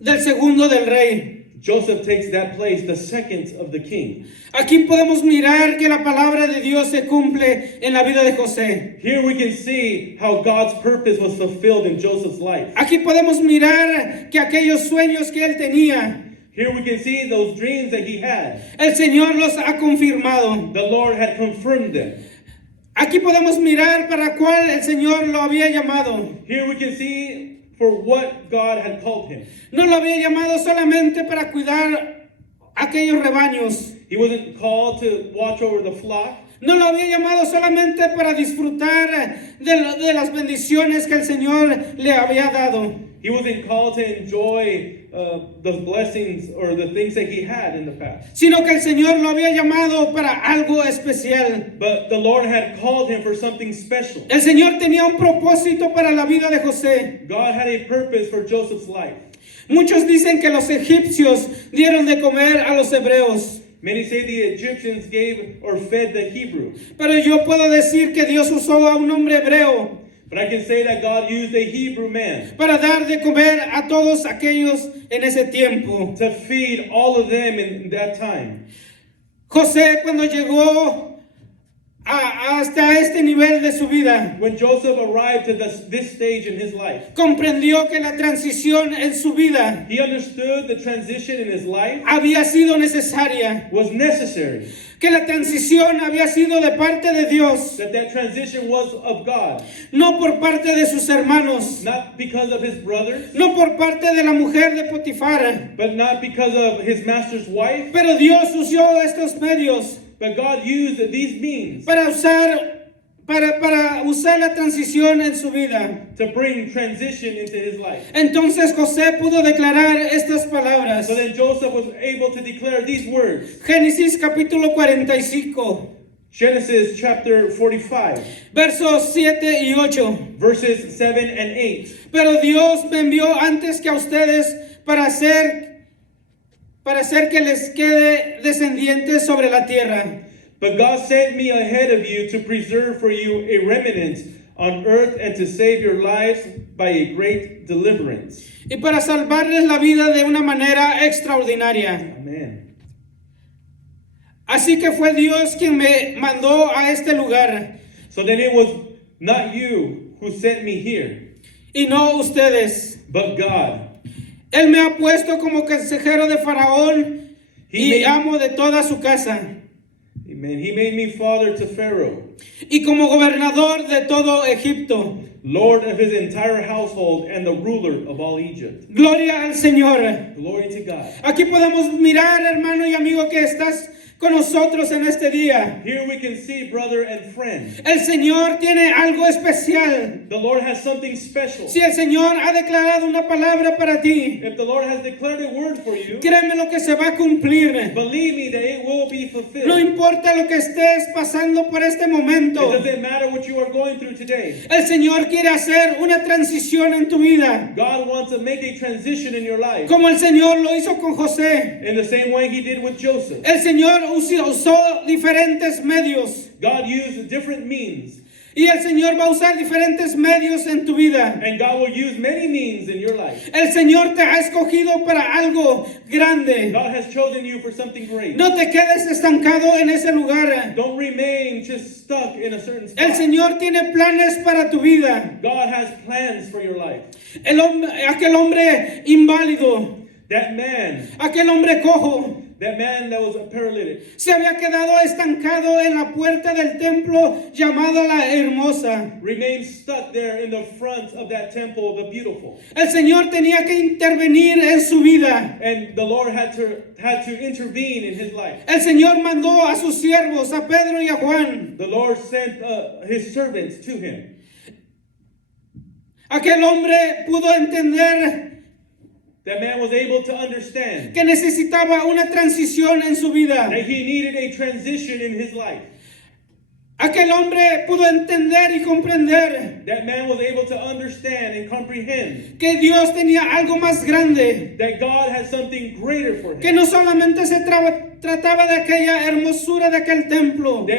del segundo del rey. Joseph takes that place, the second of the king. Aquí podemos mirar que la palabra de Dios se cumple en la vida de José. Here we can see how God's purpose was fulfilled in Joseph's life. Aquí podemos mirar que aquellos sueños que él tenía, Here we can see those dreams that he had. el Señor los ha confirmado. The Lord had confirmed them. Aquí podemos mirar para cuál el Señor lo había llamado. Here we can see for what God had called him. No lo había llamado solamente para cuidar aquellos rebaños. He wasn't called to watch over the flock. No lo había llamado solamente para disfrutar de las bendiciones que el Señor le había dado. He wasn't called to enjoy the blessings or the things that he had in the past. Sino que el Señor lo había llamado para algo especial. But the Lord had called him for something special. El Señor tenía un propósito para la vida de José. God had a purpose for Joseph's life. Muchos dicen que los egipcios dieron de comer a los hebreos. Many say the Egyptians gave or fed the Hebrew. Pero yo puedo decir que Dios usó a un hombre hebreo But I can say that God used a Hebrew man para dar de comer a todos aquellos en ese tiempo. to feed all of them in that time. José, cuando llegó hasta este nivel de su vida, When Joseph arrived to this stage in his life, comprendió que la transición en su vida he understood the transition in his life había sido necesaria, was necessary. que la transición había sido de parte de Dios, That transition was of God, no por parte de sus hermanos, not because of his brothers, no por parte de la mujer de Potifar, but not because of his master's wife. pero Dios usó estos medios But God used these means para usar la transición en su vida. to bring transition into his life. Entonces José pudo declarar estas palabras. So then Joseph was able to declare these words. Génesis capítulo 45, Genesis chapter 45, versos 7 y 8. verses 7 and 8. Pero Dios me envió antes que a ustedes para hacer que les quede descendientes sobre la tierra. But God sent me ahead of you to preserve for you a remnant on earth and to save your lives by a great deliverance. Y para salvarles la vida de una manera extraordinaria. Amen. Así que fue Dios quien me mandó a este lugar So then it was not you who sent me here, y no ustedes. but God. Él me ha puesto como consejero de Faraón y amo de toda su casa, Amen. He made me father to Pharaoh, y como gobernador de todo Egipto. Lord of his entire household, and the ruler of all Egypt. Gloria al Señor. Glory to God. Aquí podemos mirar, hermano y amigo, que estás con nosotros en este día. Here we can see, brother and friend, El Señor tiene algo especial. the Lord has something special. Si el Señor ha declarado una palabra para ti, If the Lord has declared a word for you, créeme lo que se va a cumplir. believe me that it will be fulfilled. No importa lo que estés pasando por este It momento. doesn't matter what you are going through today. El Señor quiere hacer una transición en tu vida, God wants to make a transition in your life como el Señor lo hizo con José. in the same way he did with Joseph. El Señor usó diferentes medios, God used different means, y el Señor va a usar diferentes medios en tu vida. and God will use many means in your life. El Señor te ha escogido para algo grande. God has chosen you for something great. No te quedes estancado en ese lugar. Don't remain just stuck in a certain El spot. Señor tiene planes para tu vida. God has plans for your life. Aquel hombre inválido, That man, aquel hombre cojo, that man that was a paralytic, se había quedado estancado en la puerta del templo llamada la Hermosa. remained stuck there in the front of that temple, the beautiful. El Señor tenía que intervenir en su vida. And the Lord had to intervene in his life. El Señor mandó a sus siervos, a Pedro y a Juan. The Lord sent his servants to him. Aquel hombre pudo entender That man was able to understand que necesitaba una transición en su vida. that he needed a transition in his life. Aquel hombre pudo entender y comprender That man was able to understand and comprehend que Dios tenía algo más grande, that God had something greater for que him. no solamente se trataba de aquella hermosura de aquel templo. That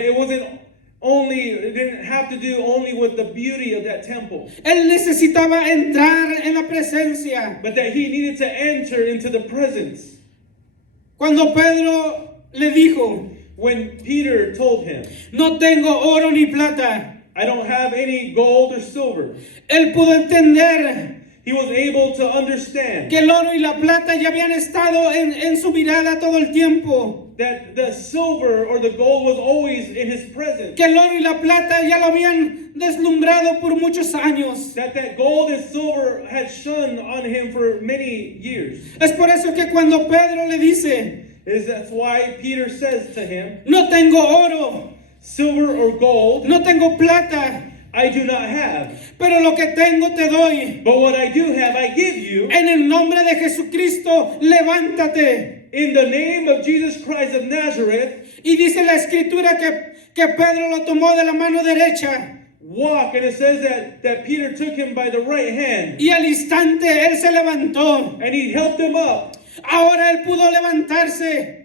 it didn't have to do only with the beauty of that temple, Él necesitaba entrar en la presencia. but that he needed to enter into the presence. Cuando Pedro le dijo, When Peter told him, no tengo oro ni plata, I don't have any gold or silver, él pudo entender he was able to understand que el oro y la plata ya habían estado en su mirada todo el tiempo. that the silver or the gold was always in his presence. Que el oro y la plata ya lo habían deslumbrado por muchos años. That gold and silver had shone on him for many years. Es por eso que cuando Pedro le dice, That's why Peter says to him, no tengo oro, silver or gold no tengo plata, I do not have, pero lo que tengo te doy. but what I do have I give you. En el nombre de Jesucristo, levántate. In the name of Jesus Christ of Nazareth, Y dice la escritura que Pedro lo tomó de la mano derecha. walk. And it says that Peter took him by the right hand Y al instante él se levantó. and he helped him up. Ahora él pudo levantarse.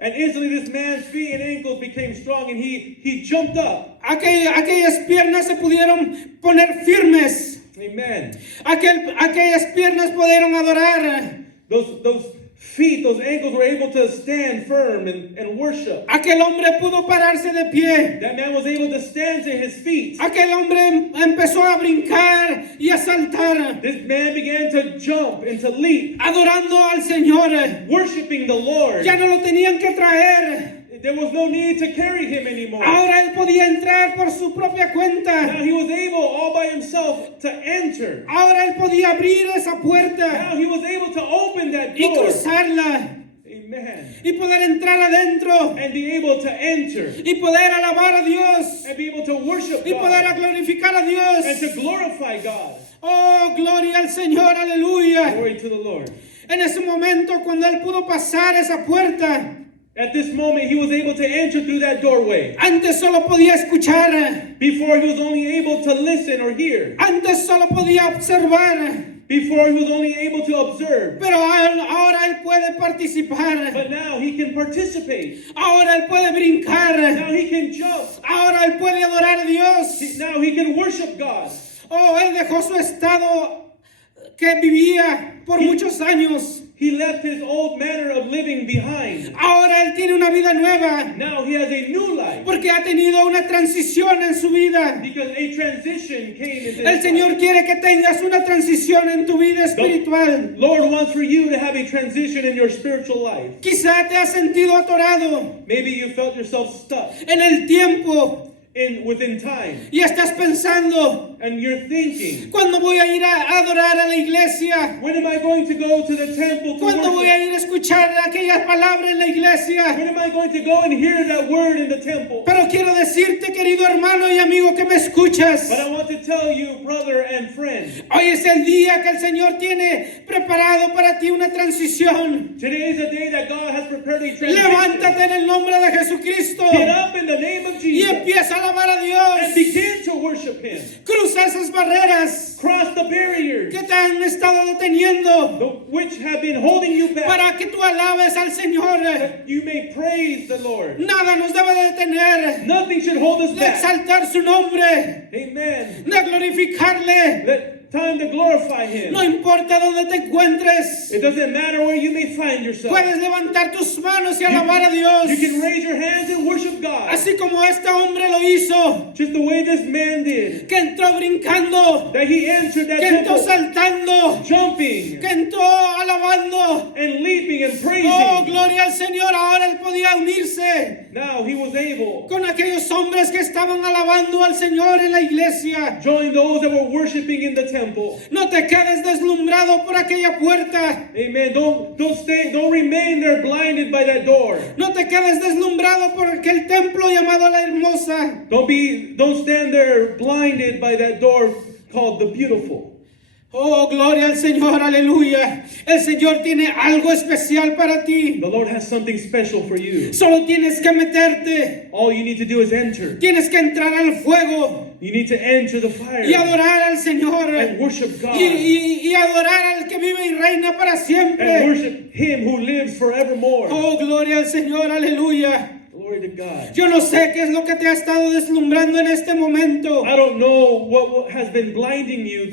And instantly this man's feet and ankles became strong and he jumped up. Aquellas piernas se pudieron poner firmes. Amen. Aquellas piernas pudieron adorar. Those feet, those ankles were able to stand firm and worship. Aquel hombre pudo pararse de pie. That man was able to stand to his feet. Aquel hombre empezó a brincar y a saltar, This man began to jump and to leap, adorando al Señor. worshiping the Lord. Ya no lo tenían que traer. There was no need to carry him anymore. Ahora él podía entrar por su propia cuenta. Now he was able all by himself to enter. Ahora él podía abrir esa puerta Now he was able to open that y door. cruzarla Amen. y poder entrar adentro And be able to enter y poder alabar a Dios and be able to worship y poder God glorificar a and Dios. to glorify God. Oh, gloria al Señor, aleluya. Glory to the Lord. En ese momento, cuando él pudo pasar esa puerta, At this moment, he was able to enter through that doorway. antes solo podía escuchar, Before, he was only able to listen or hear. antes solo podía observar, Before, he was only able to observe. pero ahora él puede participar, But now he can participate. ahora él puede brincar, Now he can jump. ahora él puede adorar a Dios. Now he can worship God. Oh, él dejó su estado que vivía por muchos años. He left his old manner of living behind. Ahora él tiene una vida nueva Now he has a new life porque ha tenido una transición en su vida. because a transition came into El his Señor life. quiere que tengas una transición en tu vida espiritual. Lord wants for you to have a transition in your spiritual life. Quizá te has sentido atorado Maybe you felt yourself stuck en el tiempo within time, y estás pensando, and you're thinking, ¿cuándo voy a ir a adorar a la iglesia? when am I going to go to the temple to ¿Cuándo voy a worship? ir a escuchar aquellas palabras en la iglesia? When am I going to go and hear that word in the temple? Pero quiero decirte, querido hermano y amigo que me escuchas, But I want to tell you, brother and friend, hoy es el día que el Señor tiene preparado para ti una transición. today is the day that God has prepared a transition. Levántate en el nombre de Jesucristo Get up in the name of y Jesus empieza a alabar a and Dios. begin to worship Him. Cruza esas barreras Cross the barriers que te han estado deteniendo which have been holding you back. para que tú alabes al Señor. You may praise the Lord. Nada nos debe de detener Nothing should hold us de back. exaltar su nombre, Amen. de glorificarle. time to glorify Him. No importa dónde te encuentres, It doesn't matter where you may find yourself. puedes levantar tus manos y alabar a Dios. You can raise your hands and worship God. Así como este hombre lo hizo, Just the way this man did. que entró brincando, That he entered that que entró temple saltando, jumping que entró alabando. and leaping and praising. Oh, gloria al Señor. Ahora él podía unirse Now he was able con aquellos hombres que estaban alabando al Señor en la iglesia. to join those that were worshiping in the temple. No te quedes deslumbrado por aquella puerta. Amen. Don't remain there blinded by that door. No te quedes deslumbrado por aquel templo llamado La Hermosa. Don't stand there blinded by that door called the beautiful. Oh, gloria al Señor, aleluya. El Señor tiene algo especial para ti. The Lord has something special for you. Solo tienes que meterte. All you need to do is enter. Tienes que entrar al fuego You need to enter the fire y adorar al Señor. and worship God Y adorar al que vive y reina para and siempre. worship Him who lives forevermore. Oh, gloria al Señor, aleluya. Glory to God. Yo no sé qué es lo que te ha estado deslumbrando en este momento. I don't know what has been blinding you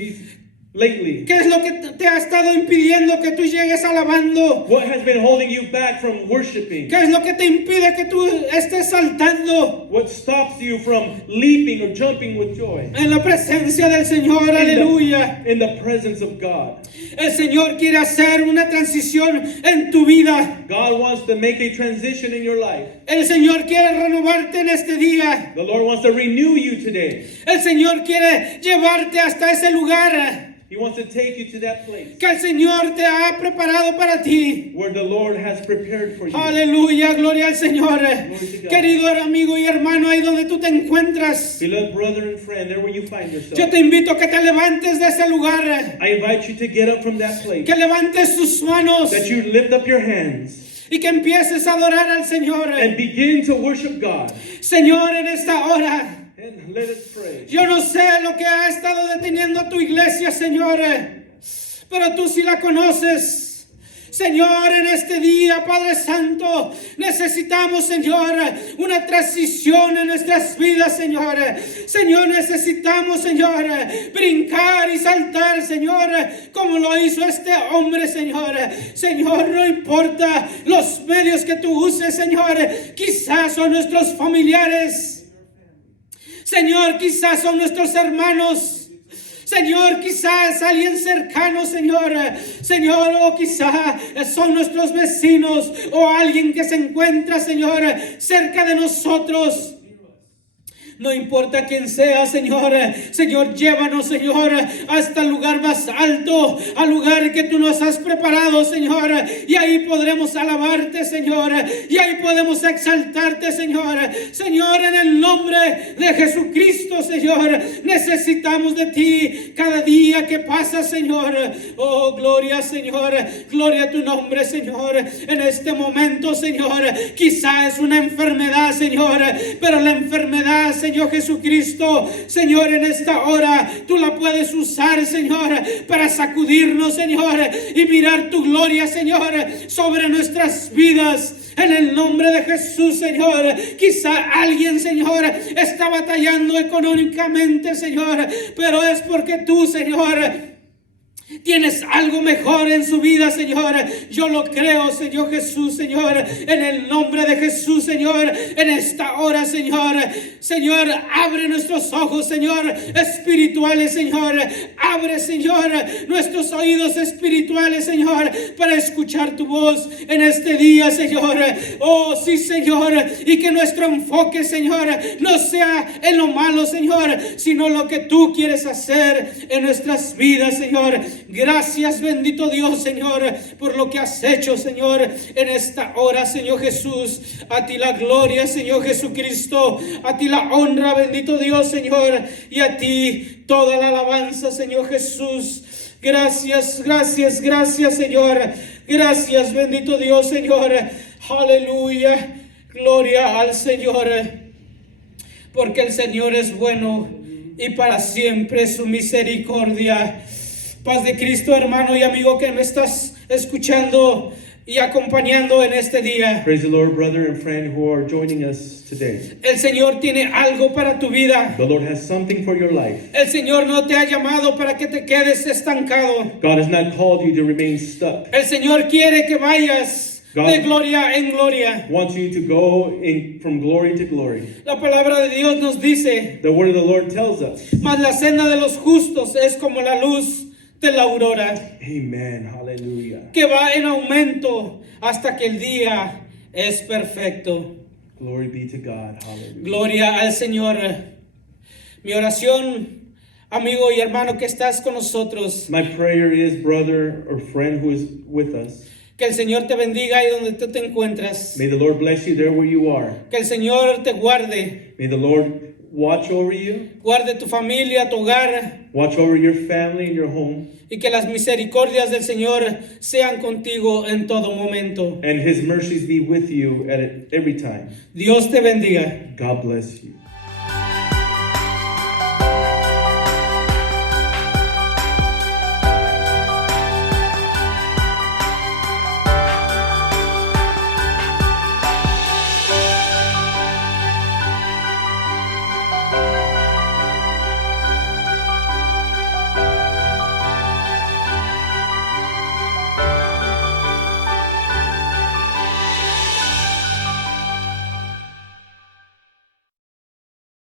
lately. ¿Qué es lo que te ha estado impidiendo que tú llegues alabando? What has been holding you back from worshiping? ¿Qué es lo que te impide que tú estés saltando What stops you from leaping or jumping with joy en la presencia del Señor? Aleluya. in the presence of God? El Señor quiere hacer una transición en tu vida. God wants to make a transition in your life. El Señor quiere renovarte en este día. The Lord wants to renew you today. El Señor quiere llevarte hasta ese lugar He wants to take you to that place que el Señor te ha preparado para ti. where the Lord has prepared for you. Aleluya, gloria al Señor. to God. Querido amigo y hermano, ahí donde tú te encuentras, Beloved brother and friend, there where you find yourself, yo te invito a que te levantes de ese lugar, I invite you to get up from that place, que levantes tus manos that you lift up your hands y que empieces a adorar al Señor. and begin to worship God. Señor, en esta hora, And let us pray. yo no sé lo que ha estado deteniendo a tu iglesia, Señor, pero tú sí la conoces. Señor, en este día, Padre Santo, necesitamos, Señor, una transición en nuestras vidas, Señor. Señor, necesitamos, Señor, brincar y saltar, Señor, como lo hizo este hombre, Señor. Señor, no importa los medios que tú uses, Señor, quizás son nuestros familiares. Señor, quizás son nuestros hermanos. Señor, quizás alguien cercano, Señor. Señor, o quizás son nuestros vecinos o alguien que se encuentra, Señor, cerca de nosotros. No importa quién sea, Señor. Señor, llévanos, Señor, hasta el lugar más alto, al lugar que tú nos has preparado, Señor. Y ahí podremos alabarte, Señor. Y ahí podemos exaltarte, Señor. Señor, en el nombre de Jesucristo, Señor, necesitamos de ti cada día que pasa, Señor. Oh, gloria, Señor. Gloria a tu nombre, Señor. En este momento, Señor, quizá es una enfermedad, Señor, pero la enfermedad, Señor Jesucristo, Señor, en esta hora tú la puedes usar, Señor, para sacudirnos, Señor, y mirar tu gloria, Señor, sobre nuestras vidas. En el nombre de Jesús, Señor. Quizá alguien, Señor, está batallando económicamente, Señor, pero es porque tú, Señor, tienes algo mejor en su vida, Señor. Yo lo creo, Señor Jesús, Señor. En el nombre de Jesús, Señor. En esta hora, Señor. Señor, abre nuestros ojos, Señor, espirituales, Señor. Abre, Señor, nuestros oídos espirituales, Señor, para escuchar tu voz en este día, Señor. Oh, sí, Señor. Y que nuestro enfoque, Señor, no sea en lo malo, Señor, sino lo que tú quieres hacer en nuestras vidas, Señor. Gracias, bendito Dios, Señor, por lo que has hecho, Señor, en esta hora, Señor Jesús. A ti la gloria, Señor Jesucristo. A ti la honra, bendito Dios, Señor. Y a ti toda la alabanza, Señor Jesús. Gracias, gracias, gracias, Señor. Gracias, bendito Dios, Señor. Aleluya. Gloria al Señor. Porque el Señor es bueno y para siempre su misericordia. Paz de Cristo, hermano y amigo que me estás escuchando. y acompañando en este día. Praise the Lord, brother and friend who are joining us today. El Señor tiene algo para tu vida. The Lord has something for your life. El Señor no te ha llamado para que te quedes estancado. God has not called you to remain stuck. El Señor quiere que vayas de gloria en gloria. Wants you to go from glory to glory. La palabra de Dios nos dice, The word of the Lord tells us. mas la senda de los justos es como la luz de la aurora, Amen. Hallelujah. que va en aumento hasta que el día es perfecto. Glory be to God. Hallelujah. Gloria al Señor. Mi oración, amigo y hermano que estás con nosotros, My prayer is, brother or friend who is with us, que el Señor te bendiga ahí donde tú te encuentras. may the Lord bless you there where you are. Que el Señor te guarde, May the Lord watch over you, guarde tu familia, tu hogar, watch over your family and your home, y que las misericordias del Señor sean contigo en todo momento. and His mercies be with you at every time. Dios te bendiga. God bless you.